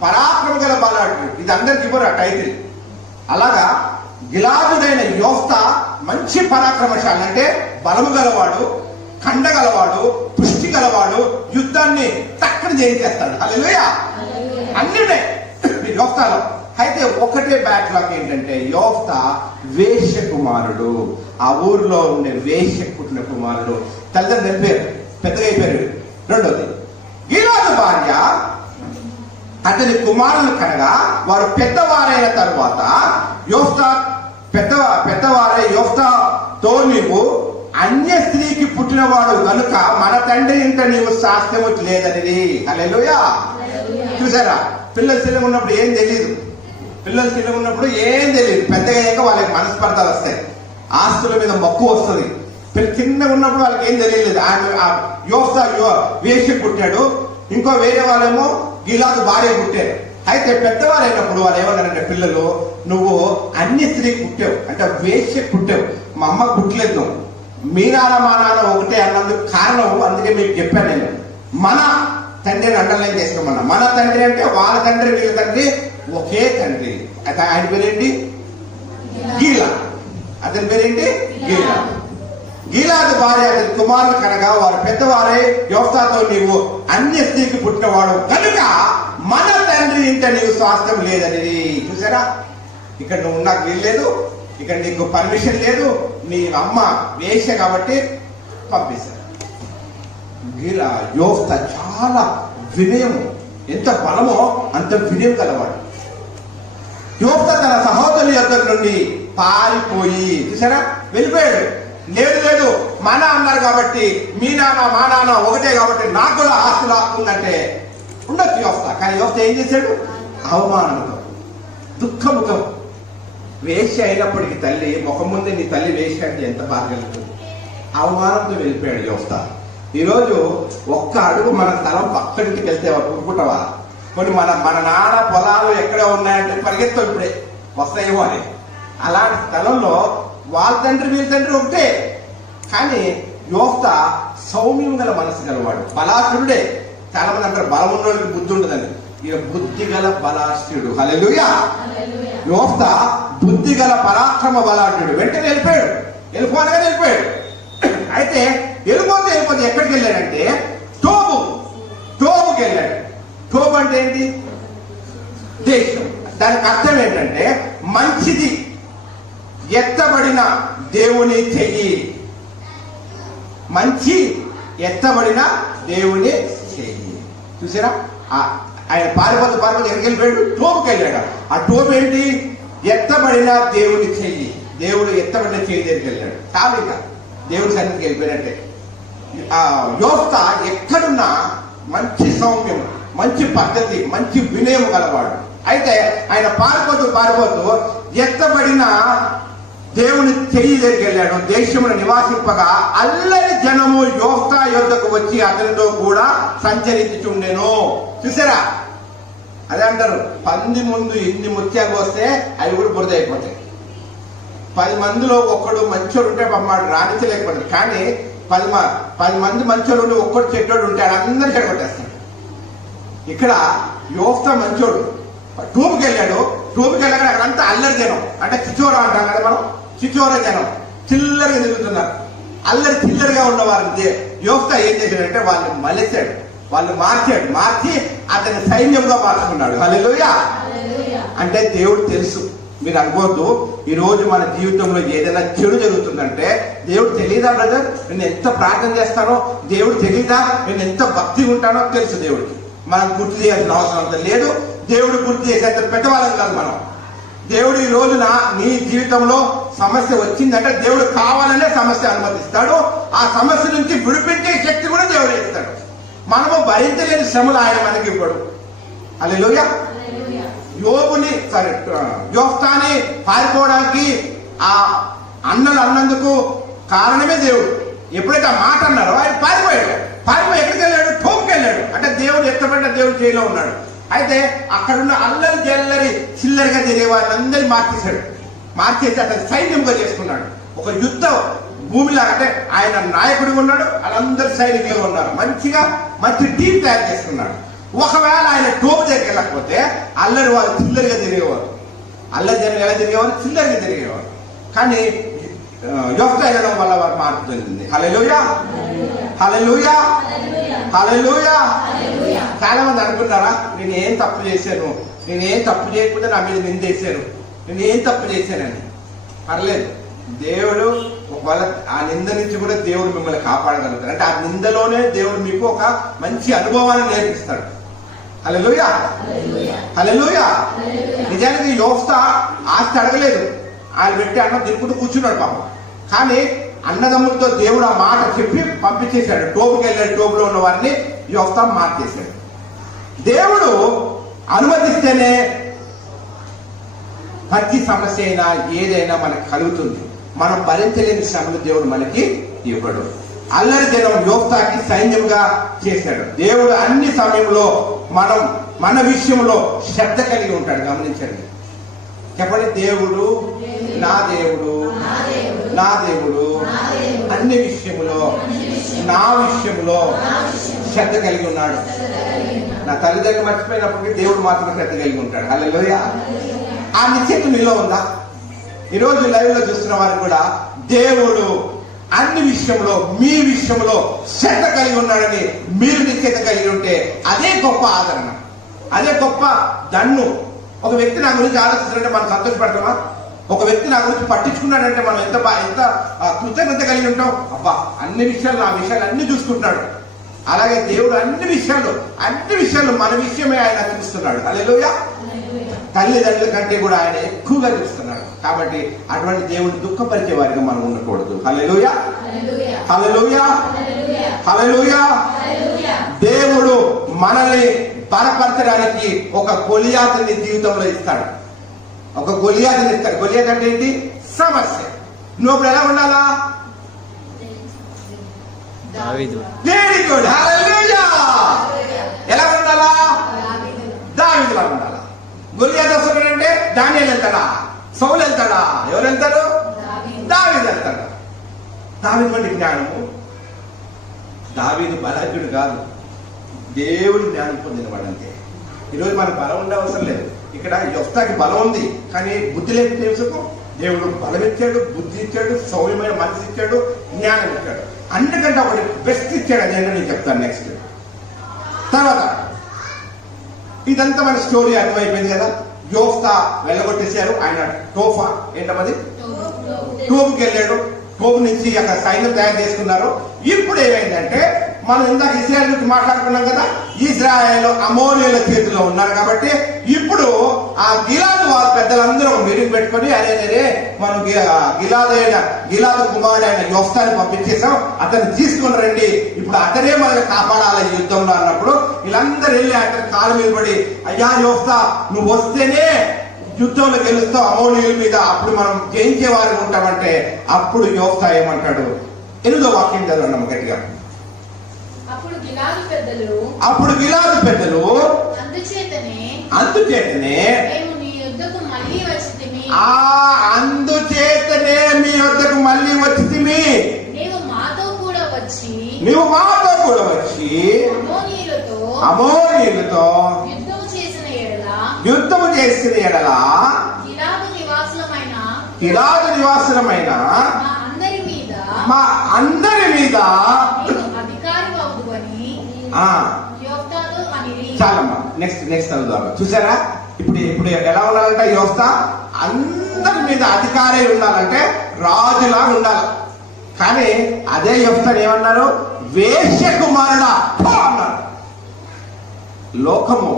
పరాక్రమ గల బలాఢ్యుడు. ఇది అందరికి ఇవ్వరు ఆ టైటిల్. అలాగా గిలాదుడైన యోఫ్తా మంచి పరాక్రమశాలి, అంటే బలము గలవాడు, కండగలవాడు, పుష్టి గలవాడు, యుద్ధాన్ని చక్కని చేయించేస్తాడు. హల్లెలూయా. అన్నినే యోఫ్తాలో. అయితే ఒకటే బ్యాక్లాగ్ ఏంటంటే యోఫ్తా వేశ్య కుమారుడు, ఆ ఊరిలో ఉండే వేశ్య పుట్టిన కుమారుడు. తల్లిదండ్రులు వెళ్ళిపోయారు, పెద్దగా అయిపోయారు. రెండోది, గిలాదు భార్య అతని కుమారులు కనగా వారు పెద్దవారైన తరువాత యోఫ్తా పెద్దవారే యోఫ్తాతో నీవు అన్య స్త్రీకి పుట్టినవాడు కనుక మన తండ్రి ఇంట నీవు శాస్త్రము లేదని. హల్లెలూయా. చూసారా, పిల్లలు చిన్నగా ఉన్నప్పుడు ఏం తెలియదు, పెద్దగా అయ్యాక వాళ్ళకి మనస్పర్ధలు వస్తాయి, ఆస్తుల మీద మక్కువ వస్తుంది. చిన్నగా ఉన్నప్పుడు వాళ్ళకి ఏం తెలియలేదు. యోఫ్తా వేశ్య పుట్టాడు, ఇంకో వేరే వాళ్ళేమో గిలాదు భార్య పుట్టారు. అయితే పెద్దవారు అయినప్పుడు వాళ్ళు ఏమన్నారంటే, పిల్లలు నువ్వు అన్య స్త్రీకి పుట్టావు అంటే వేశ్య పుట్టావు, మా అమ్మ పుట్టలేదు, నువ్వు మీ నాన్న మా నాన్న ఒకటే అన్నందుకు కారణం, అందుకే మీకు చెప్పాను నేను, మన తండ్రిని అండర్లైన్ చేసుకోమన్నా. మన తండ్రి అంటే వాళ్ళ తండ్రి వీళ్ళ తండ్రి ఒకే తండ్రి. అయితే ఆయన పేరేంటి? గీలా. అతని పేరేంటి? గీలా. గీలాదు భార్య అతని కుమారులు కనగా వారు పెద్దవారే యోఫ్తాతో నీవు అన్య స్త్రీకి పుట్టినవాడు కనుక మన తండ్రి ఇంట నీవు స్వాస్థ్యం లేదని. చూసారా, ఇక్కడ నువ్వు నాకు వీల్లేదు, ఇక్కడ నీకు పర్మిషన్ లేదు, నీ అమ్మ వేశ్య కాబట్టి పంపిస్తారు. యోఫ్తా చాలా వినయము, ఎంత బలమో అంత వినయం గలవాడు. యోఫ్తా తన సహోదరుల యొద్ద నుండి పారిపోయి, చూసారా, వెళ్ళిపోయాడు. లేదు మన అన్నారు కాబట్టి, మీ నాన్న మా నాన్న ఒకటే కాబట్టి నాకు కూడా ఆస్తులు ఆస్తుందంటే ఉండొచ్చు యోఫ్తా. కానీ యోఫ్తా ఏం చేశాడు? అవమానంతో, దుఃఖముతో, వేశ్య అయినప్పటికీ తల్లి ముఖం ముందే నీ తల్లి వేశ్య అంటే ఎంత బాధ కలుగుతుంది. అవమానంతో వెళ్ళిపోయాడు యోఫ్తా. ఈరోజు ఒక్క అడుగు మన స్థలం పక్కడికి వెళ్తే ఊరుకుంటావా? కొన్ని మన నాన్న పొలాలు ఎక్కడ ఉన్నాయంటే పరిగెత్తావు, ఇప్పుడే వస్తాయేమో అని. అలాంటి స్థలంలో వాళ్ళ తండ్రి వీళ్ళ తండ్రి ఒకటే. కానీ యోఫ్తా సౌమ్యం గల మనసు గలవాడు, బలాసురుడే. చాలా మంది అంటారు బలం ఉన్నోడికి బుద్ధి ఉండదని, ఈయన బుద్ధి గల బలాసురుడు. హల్లెలూయా. యోఫ్తా బుద్ధి గల పరాక్రమ బలాఢ్యుడు. వెంటనే వెళ్ళిపోనగానే వెళ్ళిపోయాడు. అయితే వెళ్ళిపోతే ఎక్కడికి వెళ్ళాడంటే టోబుకి వెళ్ళాడు. టోబు అంటే ఏంటి? దేశం. దానికి అర్థం ఏంటంటే మంచిది, ఎత్తబడిన దేవుని చెయ్యి. మంచి ఎత్తబడిన దేవుని చెయ్యి. చూసారా, ఆయన పారిపోతూ ఎక్కడికి వెళ్ళిపోయాడు? టోబుకి వెళ్ళాడు. ఆ టోబు ఏంటి? ఎత్తబడిన దేవుని చెయ్యి. దేవుడు ఎత్తబడిన చెయ్యి దగ్గరికి వెళ్ళాడు. చాలు, దేవుడి సన్నిధికి వెళ్ళిపోయినట్టే. యోఫ్తా ఎక్కడున్నా మంచి సౌమ్యం, మంచి పద్ధతి, మంచి వినయం గలవాడు. అయితే ఆయన పారిపోతూ ఎత్తబడిన దేవుని చెయ్యి దగ్గరికి వెళ్ళాడు. దేశమును నివాసింపగా అల్లరి జనము యోఫ్తా యొద్దకు వచ్చి అతనితో కూడా సంచరించుచుండెను. చూసారా, అదే అంటారు, పంది ముందు ఎన్ని ముత్యాలు వస్తే అవి కూడా బురద అయిపోతాయి. 10 మందిలో ఒక్కడు మంచోడు ఉంటే పమ్మాడు రాణించలేకపోతుంది. కానీ 10 మంది మంచోడు ఉండి ఒక్కడు చెడ్డోడు ఉంటే అందరూ చెడగొట్టేస్తాడు. ఇక్కడ యోఫ్తా మంచోడు. టూబుకి వెళ్ళాడు. టూబుకి వెళ్ళగా అక్కడంతా అల్లరి జనం, అంటే చిచోరా అంటాం కదా మనం, చిచోర జనం చిల్లరగా తిరుగుతున్నారు. అల్లరి చిల్లరగా ఉన్నవారు యోఫ్తా ఏం చేశాడంటే వాళ్ళు మలెసాడు, వాళ్ళు మార్చి అతని సైన్యంగా మార్చుకున్నాడు. హల్లెలూయా. అంటే దేవుడు తెలుసు. మీరు అనుకోవద్దు ఈ రోజు మన జీవితంలో ఏదైనా చెడు జరుగుతుందంటే దేవుడు తెలియదా బ్రదర్, నేను ఎంత ప్రార్థన చేస్తానో, దేవుడు తెలియదా నేను ఎంత భక్తి ఉంటానో తెలుసు దేవుడికి. మనం గుర్తు చేయాల్సిన అవసరం అంత లేదు. దేవుడు గుర్తు చేసేంత పెద్దవాళ్ళం కాదు మనం. దేవుడు ఈ రోజున నీ జీవితంలో సమస్య వచ్చిందంటే దేవుడు కావాలనే సమస్య అనుమతిస్తాడు. ఆ సమస్య నుంచి విడిపించే శక్తి కూడా దేవుడు ఇస్తాడు. మనము భరించలేని శ్రమలు ఆయన మనకి ఇవ్వడు. హల్లెలూయా. యోఫ్తాని పారిపోవడానికి ఆ అన్నలు అన్నందుకు కారణమే దేవుడు. ఎప్పుడైతే ఆ మాట అన్నారో ఆయన పారిపోయి ఎక్కడికి వెళ్ళాడు? టోబుకి వెళ్ళాడు. అంటే దేవుడు ఎత్తబడిన దేవుడు చేతిలో ఉన్నాడు. అయితే అక్కడున్న అల్లరి జల్లరి చిల్లరిగా తిరిగే వాళ్ళందరినీ మార్చేసి అతను సైన్యంగా చేసుకున్నాడు. ఒక యుద్ధ భూమిలా, అంటే ఆయన నాయకుడిగా ఉన్నాడు, వాళ్ళందరూ సైనికులుగా ఉన్నారు. మంచి టీం తయారు చేసుకున్నాడు. ఒకవేళ ఆయన టోబు దగ్గరికి వెళ్ళకపోతే అల్లరి వాళ్ళు చిల్లరిగా తిరిగేవారు. అల్లరి జనం ఎలా తిరిగేవారు? చిల్లరిగా తిరిగేవారు. కానీ యోఫ్తా వెళ్ళడం వల్ల వారు మార్పు జరిగింది. హల్లెలూయా, హల్లెలూయా, హల్లెలూయా. చాలా మంది అనుకుంటారా నేను ఏం తప్పు చేశాను, నేనేం తప్పు చేయకపోతే నా మీద నిందేశారు, నేనేం తప్పు చేశానని. పర్లేదు, దేవుడు ఒకవేళ ఆ నింద నుంచి కూడా దేవుడు మిమ్మల్ని కాపాడగలుగుతాడు. అంటే ఆ నిందలోనే దేవుడు మీకు ఒక మంచి అనుభవాన్ని నేర్పిస్తాడు. హల్లెలూయా, హల్లెలూయా. నిజానికి యోఫ్తా ఆస్తి అడగలేదు, ఆయన పెట్టి అన్నం తినుకుంటూ కూర్చున్నాడు పాపం. కానీ అన్నదమ్ములతో దేవుడు ఆ మాట చెప్పి పంపించేశాడు. టోపుకి వెళ్ళాడు, టోపులో ఉన్న వారిని యోఫ్తా మార్చేశాడు. దేవుడు అనుమతిస్తేనే ప్రతి సమస్య అయినా ఏదైనా మనకు కలుగుతుంది. మనం భరించలేని శ్రమలు దేవుడు మనకి ఇవ్వడు. అల్లరి జనం యోఫ్తాకి సైన్యంగా చేశాడు. దేవుడు అన్ని సమయంలో మన విషయంలో శ్రద్ధ కలిగి ఉంటాడు. గమనించండి, చెప్పండి, దేవుడు నా దేవుడు, నా దేవుడు అన్ని విషయంలో నా విషయంలో శ్రద్ధ కలిగి ఉన్నాడు. నా తల్లిదండ్రులు మర్చిపోయినప్పటికీ దేవుడు మాత్రం శ్రద్ధ కలిగి ఉంటాడు. హల్లెలూయా. ఆ నిశ్చయిత మీలో ఉందా? ఈరోజు లైవ్ లో చూస్తున్న వారికి కూడా దేవుడు అన్ని విషయంలో మీ విషయంలో శ్రద్ధ కలిగి ఉన్నాడని మీరు నిశ్చయిత కలిగి ఉంటే అదే గొప్ప ఆదరణ, అదే గొప్ప దన్ను. ఒక వ్యక్తి నా గురించి ఆలోచిస్తుంటే మనం సంతోషపడతామా? ఒక వ్యక్తి నా గురించి పట్టించుకున్నాడంటే మనం ఎంత కృతజ్ఞత కలిగి ఉంటాం. అబ్బా, అన్ని విషయాలు నా విషయాలు అన్ని చూసుకుంటున్నాడు. అలాగే దేవుడు అన్ని విషయాలు మన విషయమే ఆయన చూస్తున్నాడు. హల్లెలూయా. తల్లిదండ్రుల కంటే కూడా ఆయన ఎక్కువగా చూస్తున్నాడు. కాబట్టి అటువంటి దేవుడిని దుఃఖపరిచే వారిగా మనం ఉండకూడదు. హల్లెలూయా, హల్లెలూయా, హల్లెలూయా. దేవుడు మనల్ని బలపరచడానికి ఒక గొలియాతుని జీవితంలో ఇస్తాడు. ఒక గొలియాతుని ఇస్తాడు. గొలియాత్ అంటే ఏంటి? సమస్య. నువ్వు ఇప్పుడు ఎలా ఉండాలా? వెరీ గుడ్, హల్లెలూయా. ఎలా ఉండాలా? దావీదులా ఉండాలా. గొలియాత్ వస్తాడంటే దానియేలు వెళ్తాడా? సౌలు వెళ్తాడా? ఎవరు వెళ్తారు? దావీదు వెళ్తాడు. దావీదు వంటి జ్ఞానము. దావీదు బలహీనుడు కాదు, దేవుడి జ్ఞానం పొందినవాడు అంతే. ఈరోజు మనకు బలం ఉండే అవసరం లేదు. ఇక్కడ యోఫ్తాకి బలం ఉంది, కానీ బుద్ధి లేని తెలుసుకో. దేవుడు బలం ఇచ్చాడు, బుద్ధి ఇచ్చాడు, సౌమ్యమైన మనసు ఇచ్చాడు, జ్ఞానం ఇచ్చాడు. అన్నికంటే ఒకటి బెస్ట్ ఇచ్చాడు. అదేంటో నేను చెప్తాను నెక్స్ట్. తర్వాత ఇదంతా మన స్టోరీ అర్థమైపోయింది కదా. యోఫ్తా వెళ్ళగొట్టేశారు. ఆయన టోఫా ఏంటన్నది టోపుకి వెళ్ళాడు. టోపు నుంచి అక్కడ సైన్యం తయారు చేసుకున్నారు. ఇప్పుడు ఏమైందంటే, మనం ఇందాక ఇశ్రాయేల్ గురించి మాట్లాడుకున్నాం కదా. ఇశ్రాయేల్ అమోరీయుల చేతిలో ఉన్నారు కాబట్టి ఇప్పుడు ఆ గిలాదు వారి పెద్దలందరూ మీటింగ్ పెట్టుకొని అరే మనం గిలాదు కుమారుడు అయిన యోఫ్తాని పంపించేసాం, అతన్ని తీసుకుని రండి, ఇప్పుడు అతనే మనల్ని కాపాడాలి ఈ యుద్ధంలో అన్నప్పుడు వీళ్ళందరూ వెళ్ళి అతని కాళ్ళ మీద పడి, అయ్యా యోఫ్తా, నువ్వు వస్తేనే యుద్ధంలో గెలుస్తావు అమోరీయుల మీద, అప్పుడు మనం జయించే వారికి ఉంటామంటే అప్పుడు యోఫ్తా ఏమంటాడు? 8వ వాక్యం చదవండి గట్టిగా. అప్పుడు గిలాదు పెద్దలు అందుచేతనే మేము నీ యొద్దకు మళ్ళీ వచ్చితిమి. అందుచేతనే మీ వద్దకు మళ్ళీ వచ్చితిమి. నీవు మాతో కూడా వచ్చి అమోరీయులతో యుద్ధము చేసిన ఎడల గిలాదు నివాసులమైన మా అందరి మీద చాలమ్మా. నెక్స్ట్ చదువుదాం. చూసారా ఇప్పుడు ఎలా ఉండాలంటే యోఫ్తా అందరి మీద అధికారే ఉండాలంటే రాజులా ఉండాలి. కానీ అదే యోఫ్తాని ఏమన్నారు? వేశ్య కుమారుడా అన్నారు. లోకము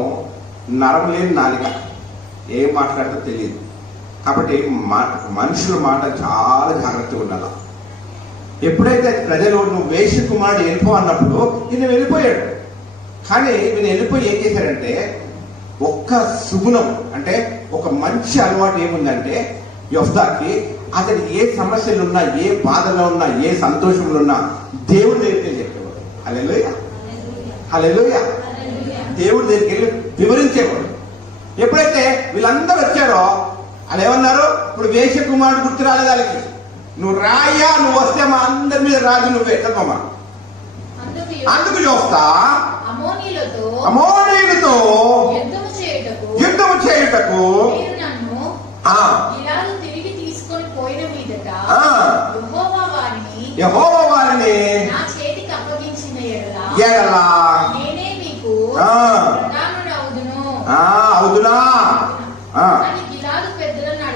నరం లేని నాలిక, ఏం మాట్లాడితే తెలియదు. కాబట్టి మనుషుల మాట చాలా జాగ్రత్తగా ఉండాలి. ఎప్పుడైతే ప్రజలు నువ్వు వేశ్య కుమారుడు వెళ్ళిపో అన్నప్పుడు ఈయన వెళ్ళిపోయాడు. కానీ ఈయన వెళ్ళిపోయి ఏం చేశాడంటే, ఒక్క సుగుణం అంటే ఒక మంచి అలవాటు ఏముందంటే యోఫ్తాకి, అతనికి ఏ సమస్యలు ఉన్నా, ఏ బాధలో ఉన్నా, ఏ సంతోషంలో ఉన్నా దేవుడి దగ్గరికి చెప్పేవాడు. హల్లెలూయా, హల్లెలూయా. దేవుడి దగ్గరికి వెళ్ళి వివరించేవాడు. ఎప్పుడైతే వీళ్ళందరూ వచ్చారో వాళ్ళు ఏమన్నారు? ఇప్పుడు వేశ్య కుమారుడు గుర్తు రాలేదు వాళ్ళకి. నువ్వు రాయ్యా, నువ్వు వస్తే మా అందరి మీద రాజు నువ్వే చెప్పమ్మా. అందుకు యోఫ్తా అమోరీయులతో యుద్ధము చేయుటకు యెహోవా వారిని ఎడల అవుదునా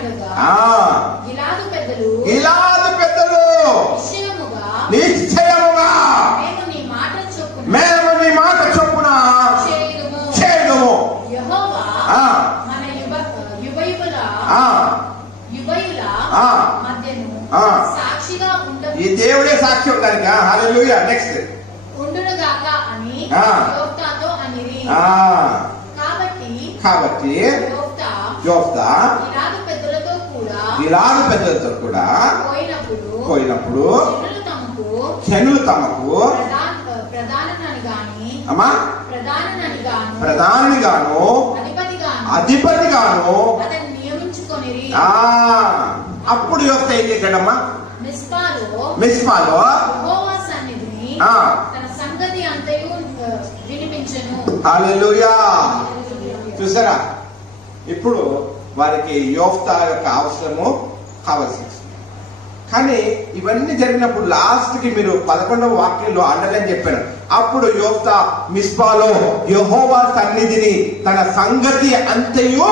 ఏమనగా ఆ గిలాదు పెద్దలు గిలాదు పెద్దలు నిశ్చయముగా మేము నీ మాట చొప్పున చేయుదుము. యెహోవా ఆ మన యువయుల మధ్యను సాక్షిగా ఈ దేవుడే సాక్ష్యం దానికి. హల్లెలూయా. నెక్స్ట్ ఉండునుగాక అని యోఫ్తాతో అనిరి. కాబట్టి యోఫ్తా గిలాదు పెద్దలతో కూడా పోయినప్పుడు జనులు తమకు ప్రధాని గాను అధిపతి గాను అప్పుడు యోఫ్తా ఏం చేశాడమ్మా? మిస్పాలో యెహోవా సన్నిధిని తన సంగతి అంతయు వినిపించెను. హల్లెలూయా. చూసారా, ఇప్పుడు వారికి యోఫ్తా యొక్క అవసరము కావాల్సి వచ్చింది. కానీ ఇవన్నీ జరిగినప్పుడు లాస్ట్ కి మీరు 11వ వాక్యంలో అండర్లైన్ చెప్పారు. అప్పుడు యోఫ్తా మిస్పాలో యెహోవా సన్నిధిని తన సంగతి అంతయు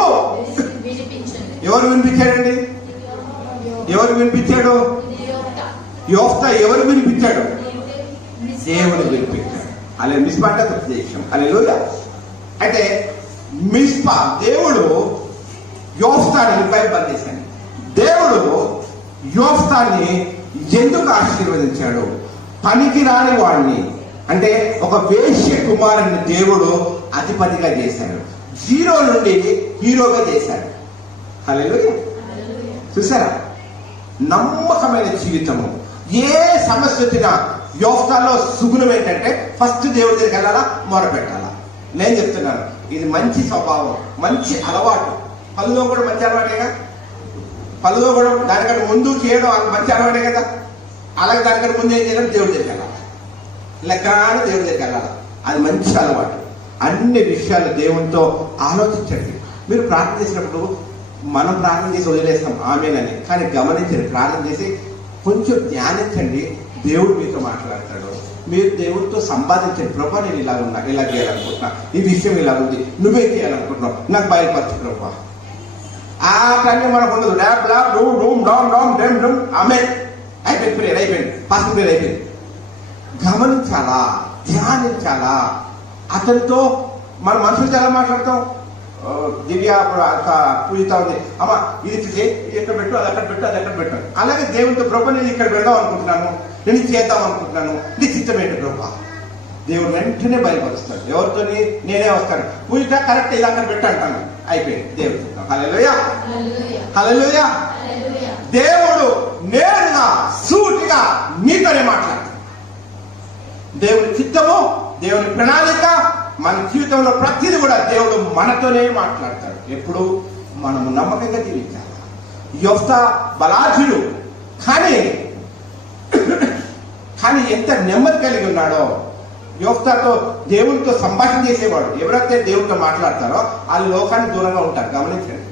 ఎవరు వినిపించాడండి? ఎవరు వినిపించాడు? యోఫ్తా ఎవరు వినిపించాడు? దేవుడు వినిపించాడు. అలా మిస్పా అంటే ఉపదేశం. హల్లెలూయా. అయితే మిస్పా దేవుడు యోఫ్తాని రివైవ్ చేశాడు. దేవుడు యోఫ్తాని ఎందుకు ఆశీర్వదించాడు? పనికిరాని వాడిని, అంటే ఒక వేశ్య కుమారుని దేవుడు అధిపతిగా చేశాడు. జీరో నుండి హీరోగా చేశాడు. హల్లెలూయా. చూసారా, నమ్మకమైన జీవితము. ఏ సమస్య వచ్చినా యోఫ్తాలో సుగుణం ఏంటంటే ఫస్ట్ దేవుడి దగ్గరికి వెళ్ళాలా, మొరపెట్టాలా. నేను చెప్తున్నాను, ఇది మంచి స్వభావం, మంచి అలవాటు. పళ్ళులో కూడా మంచి అలవాటేగా. పళ్ళులో కూడా దానికంటే ముందు చేయడం మంచి అలవాటే కదా. అలాగే దానికంటే ముందు ఏం చేయడం? దేవుడి దగ్గరికి వెళ్ళాలి. లెక్కన దేవుడి దగ్గరికి వెళ్ళాలి. అది మంచి అలవాటు. అన్ని విషయాలు దేవునితో ఆలోచించండి. మీరు ప్రార్థన చేసినప్పుడు మనం ప్రార్థన చేసి వదిలేస్తాం ఆమేనని, కానీ గమనించండి. ప్రార్థన చేసి కొంచెం ధ్యానించండి. దేవుడు మీతో మాట్లాడతాడు. మీరు దేవుడితో సంపాదించండి. ప్రభా, నేను ఇలా ఉన్నా, ఇలా చేయాలనుకుంటున్నా, ఈ విషయం ఇలా ఉంది, నువ్వే చేయాలనుకుంటున్నావు, నాకు బయలుపరచు ప్రభా. ఆ టైంలో మనకు ఉండదు. డాబ్ డాబ్ డూమ్ డూమ్ డామ్ డామ్ డెమ్ డూమ్ ఆమె అయిపోయింది, ప్రేయర్ అయిపోయింది, పాస్టర్ ప్రేయర్ అయిపోయింది. గమనించాలా, ధ్యానించాలా. అతనితో మన మనుషులు చాలా మాట్లాడతాం. దివ్య పూజితా ఉంది, అమ్మ ఇది ఎక్కడ పెట్టు, అది అక్కడ పెట్టు, అది ఎక్కడ పెట్టు. అలాగే దేవుడితో ప్రభా, నేను ఇక్కడ వెళ్దాం అనుకుంటున్నాను, నేను చేద్దాం అనుకుంటున్నాను, నీ చిత్తం ఏంటి ప్రభా? దేవుడు వెంటనే బయలుపరుస్తాడు. ఎవరితోని? నేనే వస్తాను. పూజిత కరెక్ట్, ఇది అక్కడ పెట్టు అంటాను. అయిపోయింది, దేవుడు చిత్తం. హల్లెలూయా, హల్లెలూయా. దేవుడు నేరుగా సూటిగా మీతోనే మాట్లాడతాడు. దేవుని చిత్తము, దేవుని ప్రణాళిక, మన జీవితంలో ప్రతిదీ కూడా దేవుడు మనతోనే మాట్లాడతాడు. ఎప్పుడు మనము నమ్మకంగా జీవించాలి. యోఫ్తా బలాఢ్యుడు, కానీ ఎంత నెమ్మది కలిగి ఉన్నాడో. యోఫ్తాతో దేవునితో సంభాషణ చేసేవాడు. ఎవరైతే దేవునితో మాట్లాడతారో వాళ్ళు లోకానికి దూరంగా ఉంటారు. గమనించండి,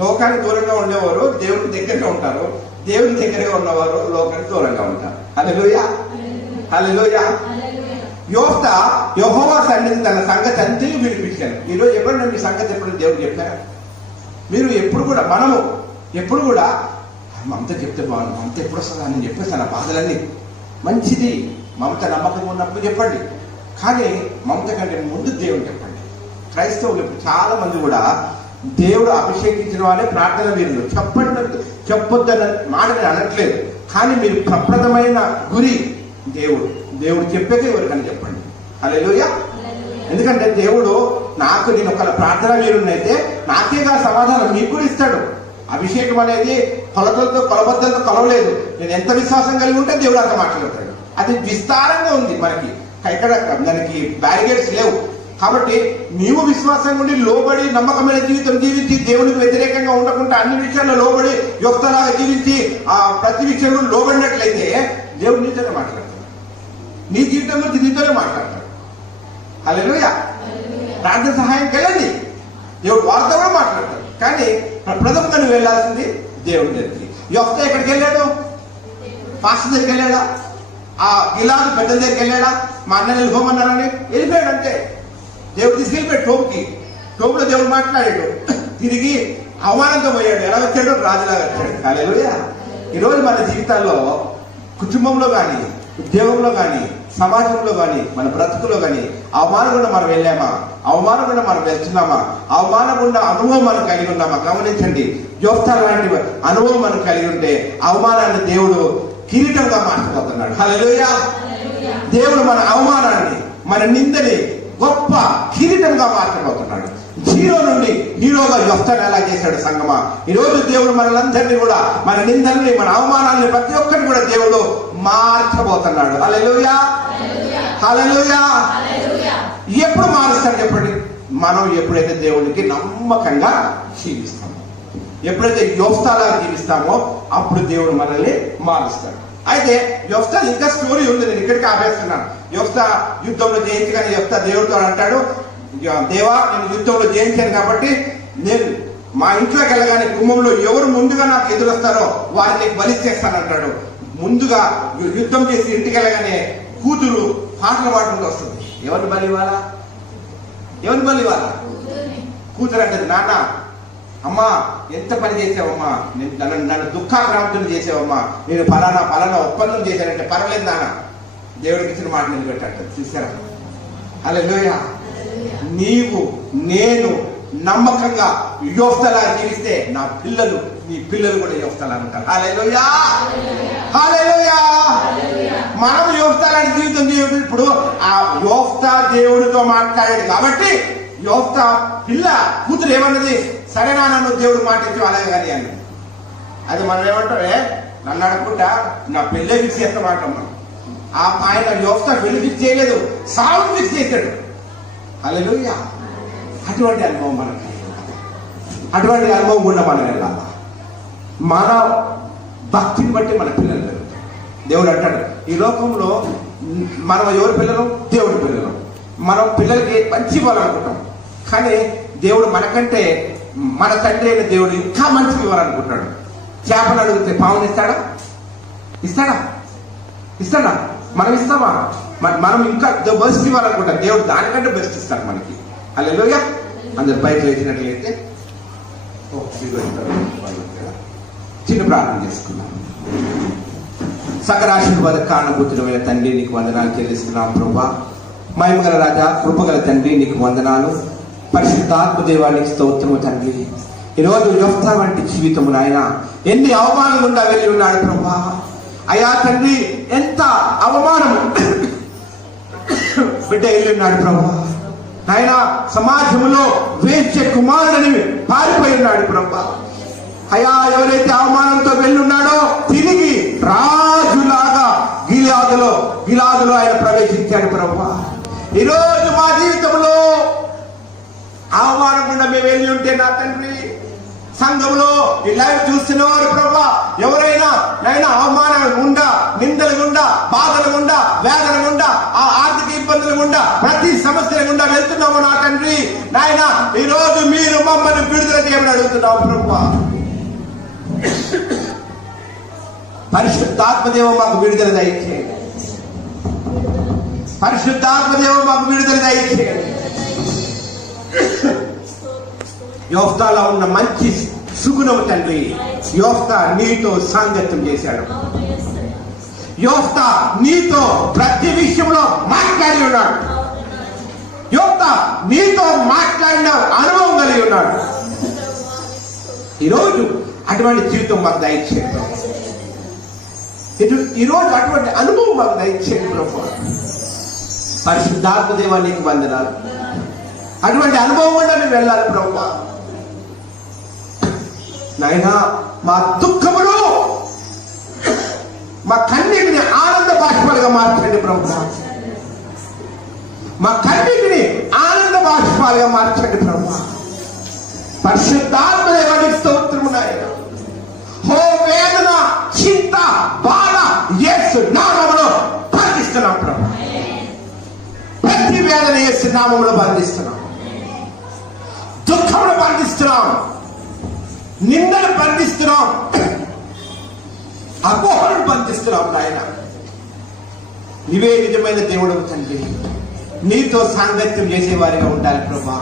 లోకానికి దూరంగా ఉండేవారు దేవునికి దగ్గరగా ఉంటారు, దేవుని దగ్గరగా ఉన్నవారు లోకానికి దూరంగా ఉంటారు. హల్లెలూయా, హల్లెలూయా. యోఫ్తా యెహోవా సన్నిధి తన సంగతి అంతా వినిపించాను. ఈరోజు ఎప్పుడైనా మీ సంగతి ఎప్పుడు దేవుడు చెప్పారా? మీరు ఎప్పుడు కూడా, మనము ఎప్పుడు కూడా మమత చెప్తే బాగుంది, మమత ఎప్పుడు వస్తుందా అని చెప్పేస్తాను. బాధలన్నీ మంచిది, మమత నమ్మకంగా ఉన్నప్పుడు చెప్పండి. కానీ మమత కంటే ముందు దేవుడు చెప్పండి. క్రైస్తవులు ఇప్పుడు చాలా మంది కూడా దేవుడు అభిషేకించిన వాళ్ళే ప్రార్థన వీరులు. చెప్పొద్దన్న మాట నేను అనట్లేదు, కానీ మీరు ప్రప్రదమైన గురి దేవుడు చెప్పాక ఎవరికని చెప్పండి. హల్లెలూయా. ఎందుకంటే దేవుడు నేను ఒక ప్రార్థన వీరున్నైతే నాకేగా సమాధానం మీకు కూడా ఇస్తాడు. అభిషేకం అనేది కొలబద్దలతో కొలవలేదు. నేను ఎంత విశ్వాసం కలిగి ఉంటే దేవుడు అంత మాట్లాడతాడు. అది విస్తారంగా ఉంది. మనకి ఇక్కడ దానికి బ్యారిగేట్స్ లేవు. కాబట్టి నీవు విశ్వాసంగా ఉండి లోబడి నమ్మకమైన జీవితం జీవించి దేవునికి వ్యతిరేకంగా ఉండకుండా అన్ని విషయాల్లో లోబడి యోక్తలాగా జీవించి ప్రతి విషయంలో లోబడినట్లయితే దేవుడు నీతోనే మాట్లాడతాడు. నీ జీవితం గురించి నీతోనే మాట్లాడతాడు. హల్లెలూయా. ప్రార్థన సహాయంకి వెళ్ళండి, దేవుడు వారితో కూడా మాట్లాడతాడు. కానీ ప్రథమంగా నువ్వు వెళ్ళాల్సింది దేవుడి దగ్గరికి. యోఫ్తా ఎక్కడికి వెళ్ళాడు? పాస్టర్ దగ్గరికి వెళ్ళాడా? ఆ గిలాదు పెద్ద దగ్గరికి వెళ్ళాడా? మా అన్న వెళ్ళిపోమన్నారని వెళ్ళిపోయాడు. అంటే దేవుడు తీసుకెళ్ళిపోయాడు టోపుకి. టోపులో దేవుడు మాట్లాడాడు. తిరిగి అవమానంతో పోయాడు. ఎలా వచ్చాడు? రాజులాగా వచ్చాడు. హల్లెలూయా. ఈరోజు మన జీవితాల్లో, కుటుంబంలో కానీ, ఉద్యోగంలో కానీ, సమాజంలో కానీ, మన బ్రతుకులో కానీ అవమానం గుండా మనం వెళ్ళామా? అవమానం గుండా మనం వెళ్తున్నామా? అవమానం గుండా అనుభవం మనం కలిగి ఉన్నామా? గమనించండి, యోఫ్తా లాంటి అనుభవం మనం కలిగి ఉంటే అవమానాన్ని దేవుడు కిరీటంగా మార్చబోతున్నాడు. హల్లెలూయా. దేవుడు మన అవమానాన్ని, మన నిందని గొప్ప కిరీటంగా మార్చబోతున్నాడు. జీరో నుండి హీరోగా యోఫ్తాను ఎలా చేశాడు సంగమా? ఈరోజు దేవుడు మనలందరినీ కూడా, మన నిందల్ని, మన అవమానాన్ని ప్రతి ఒక్కరిని కూడా దేవుడు మార్చబోతున్నాడు. హల్లెలూయా, హల్లెలూయా. ఎప్పుడు మారుస్తాడు చెప్పండి? మనం ఎప్పుడైతే దేవునికి నమ్మకంగా జీవిస్తామో, ఎప్పుడైతే యోఫ్తాలా జీవిస్తామో అప్పుడు దేవుడు మనల్ని మారుస్తాడు. అయితే యోఫ్తా ఇంకా స్టోరీ ఉంది, నేను ఇక్కడికి ఆపేస్తున్నాను. యోఫ్తా యుద్ధంలో జయించగానే యోఫ్తా దేవుడితో అంటాడు, దేవా నేను యుద్ధంలో జయించాను కాబట్టి నేను మా ఇంట్లోకి వెళ్ళగానే గుమ్మంలో ఎవరు ముందుగా నాకు ఎదురొస్తారో వారిని బలి చేస్తానంటాడు. ముందుగా యుద్ధం చేసి ఇంటికి వెళ్ళగానే కూతురు పాటలు పాడుకుంటూ వస్తుంది. ఎవరిని బలి ఇవ్వాలా? ఎవరిని బలి ఇవ్వాలా? కూతురు అంటది, నాన్న అమ్మా ఎంత పని చేసావమ్మా, నన్ను దుఃఖాక్రాంతులు చేసావమ్మా, నేను ఫలానా ఒప్పందం చేశానంటే పర్వాలేదు నాన్న, దేవుడికి ఇచ్చిన మాట నిలబెట్టాడు. చూసారా? హల్లెలూయా. నీవు నేను నమ్మకంగా యోఫ్తాలా జీవిస్తే నా పిల్లలు, నీ పిల్లలు కూడా యోఫ్తాలా అంటారు. హల్లెలూయా, హల్లెలూయా. మనం యోఫ్తాలాంటి జీవితం జీవితం. ఇప్పుడు ఆ యోఫ్తా దేవుడితో మాట్లాడాడు కాబట్టి యోఫ్తా పిల్ల కూతురు ఏమన్నది? సరేనా, నన్ను దేవుడు మాట ఇచ్చి అలాగే కానీ అని. అది మనం ఏమంటారే, నన్ను అడగకుండా నా పెళ్ళే ఫిక్స్ చేస్తామాట. మనం ఆయన యోఫ్తా పెళ్లి ఫిక్స్ చేయలేదు, సాగు ఫిక్స్ చేశాడు. హల్లెలూయా. అటువంటి అనుభవం మనకి, అటువంటి అనుభవం కూడా మనం వెళ్ళాలి. మన భక్తిని బట్టి మన పిల్లలు పెరుగుతారు. దేవుడు అంటాడు, ఈ లోకంలో మనం ఎవరి పిల్లలు? దేవుడి పిల్లలు. మనం పిల్లలకి మంచి ఇవ్వాలనుకుంటాం, కానీ దేవుడు మనకంటే, మన తండ్రి అయిన దేవుడు ఇంకా మంచిగా ఇవ్వాలనుకుంటాడు. చేపలు అడిగితే పావుని ఇస్తాడా? ఇస్తాడా? ఇస్తాడా? మనం ఇస్తామా? మనం ఇంకా బెస్ట్ ఇవ్వాలనుకుంటాం, దేవుడు దానికంటే బెస్ట్ ఇస్తాడు మనకి. హల్లెలూయా. అందరు బయటకు వేసినట్లయితే చిన్న ప్రార్థన చేసుకున్నాం. సకల ఆశీర్వాద కారణభూతులమైన తండ్రి నీకు వందనాలు చెల్లిస్తున్నాం ప్రభువా. మహిమగల రాజా, కృపగల తండ్రి నీకు వందనాలు. పరిశుద్ధాత్మ దేవానికి స్తోత్రము తండ్రి. ఈరోజు యోఫ్తా వంటి జీవితము నాయన ఎన్ని అవమానాలు గుండా వెళ్ళి ఉన్నాడు ప్రభువా. అయ్యా తండ్రి, ఎంత అవమానం బిడ్డ వెళ్ళి ఉన్నాడు ప్రభువా. ఆయన సమాజంలో వేశ్య కుమారుని పారిపోయి ఉన్నాడు ప్రభువా. అయ్యా, ఎవరైతే అవమానంతో వెళ్ళున్నాడో తిరిగి రాజులాగా గిలాదులో ఆయన ప్రవేశించాడు ప్రభువా. ఈరోజు మా జీవితంలో అవమానం గుండా మేము వెళ్ళి ఉంటే నా తండ్రి, సంఘంలో ఈ లైవ్ చూస్తున్నవారు ప్రభా, ఎవరైనా అవమానాలు గుండా, నిందలు గుండా, బాధలు గుండా, వేదన గుండా, ఆ ఆర్థిక ఇబ్బందుల గుండా, ప్రతి సమస్యల గుండా వెళ్తున్నాము నా తండ్రి. నాయన ఈ రోజు మీరు మమ్మల్ని విడుదల చేయమని అడుగుతున్నావు ప్రభా. పరిశుద్ధాత్మదేవం మాకు విడుదల దయచేయండి. పరిశుద్ధాత్మదేవం మాకు విడుదల దయచేయండి. యోఫ్తాలో ఉన్న మంచి సుగుణం తండ్రి, యోఫ్తా నీతో సాంగత్యం చేశాడు. యోఫ్తా నీతో ప్రతి విషయంలో మాట్లాడి ఉన్నాడు. యోఫ్తా నీతో మాట్లాడిన అనుభవం కలిగి ఉన్నాడు. ఈరోజు అటువంటి జీవితం మాకు దయచేయండి. ఈరోజు అటువంటి అనుభవం మాకు దయచేయండి ప్రభు. పరిశుద్ధాత్మ దేవానికి వందనాలు. అటువంటి అనుభవం కూడా మేము వెళ్ళాలి ప్రభు. నాయనా, మా దుఃఖములు, మా కన్నీటిని ఆనంద బాష్పాలుగా మార్చండి ప్రభు. మా కన్నీటిని ఆనంద బాష్పాలుగా మార్చండి ప్రభు. పరిశుద్ధాత్మ దేవానికి స్తోత్రము నాయన. ఓ వేదన, చింత, బాధ యేసు నామములో బంధిస్తున్నాం ప్రభు. ప్రతి వేదన యేసు నామములో బంధిస్తున్నాం. దుఃఖమును బంధిస్తున్నాం, నిందను బంధిస్తున్నాం, అపోహలను బంధిస్తున్నాం. నాయన నీవే నిజమైన దేవుడు తండ్రి. నీతో సాంగత్యం చేసేవారిగా ఉండాలి ప్రభా.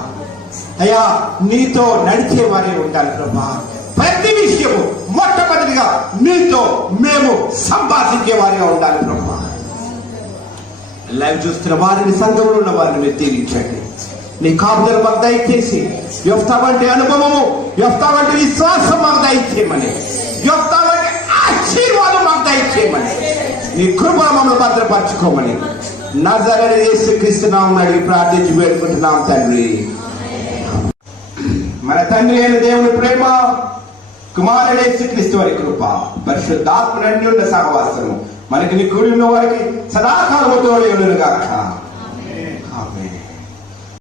అయ్యా నీతో నడిచే వారే ఉండాలి ప్రభా. ప్రతి విషయము మొట్టమొదటిగా నీతో మేము సంభాషించే వారిగా ఉండాలి ప్రభా. లైవ్ చూస్తున్న వారిని, సంఘంలో ఉన్న వారిని మీరు దీవించండి. నీ కాపుదల మాకు దయచేసి, యొఫ్తా వంటి అనుభవము, యొఫ్తా వంటి విశ్వాసం మాకు దయచేయమని, యొఫ్తా వంటి ఆశీర్వాదం మాకు దయచేయమని, నీ కృపను మమ్మల్ని భద్రపరచుకోమని నజరేయుడైన యేసుక్రీస్తు నామమున అడిగి ప్రార్థించి వేడుకుంటున్నాం తండ్రి. మన తండ్రి అయిన దేవుని ప్రేమ, కుమారుడైన యేసుక్రీస్తు వారి కృప, పరిశుద్ధాత్మ అన్యోన్య సహవాసము మనకి నీ కూడి ఉన్న వారికి సదాకాలము తోడై ఉండును గాక.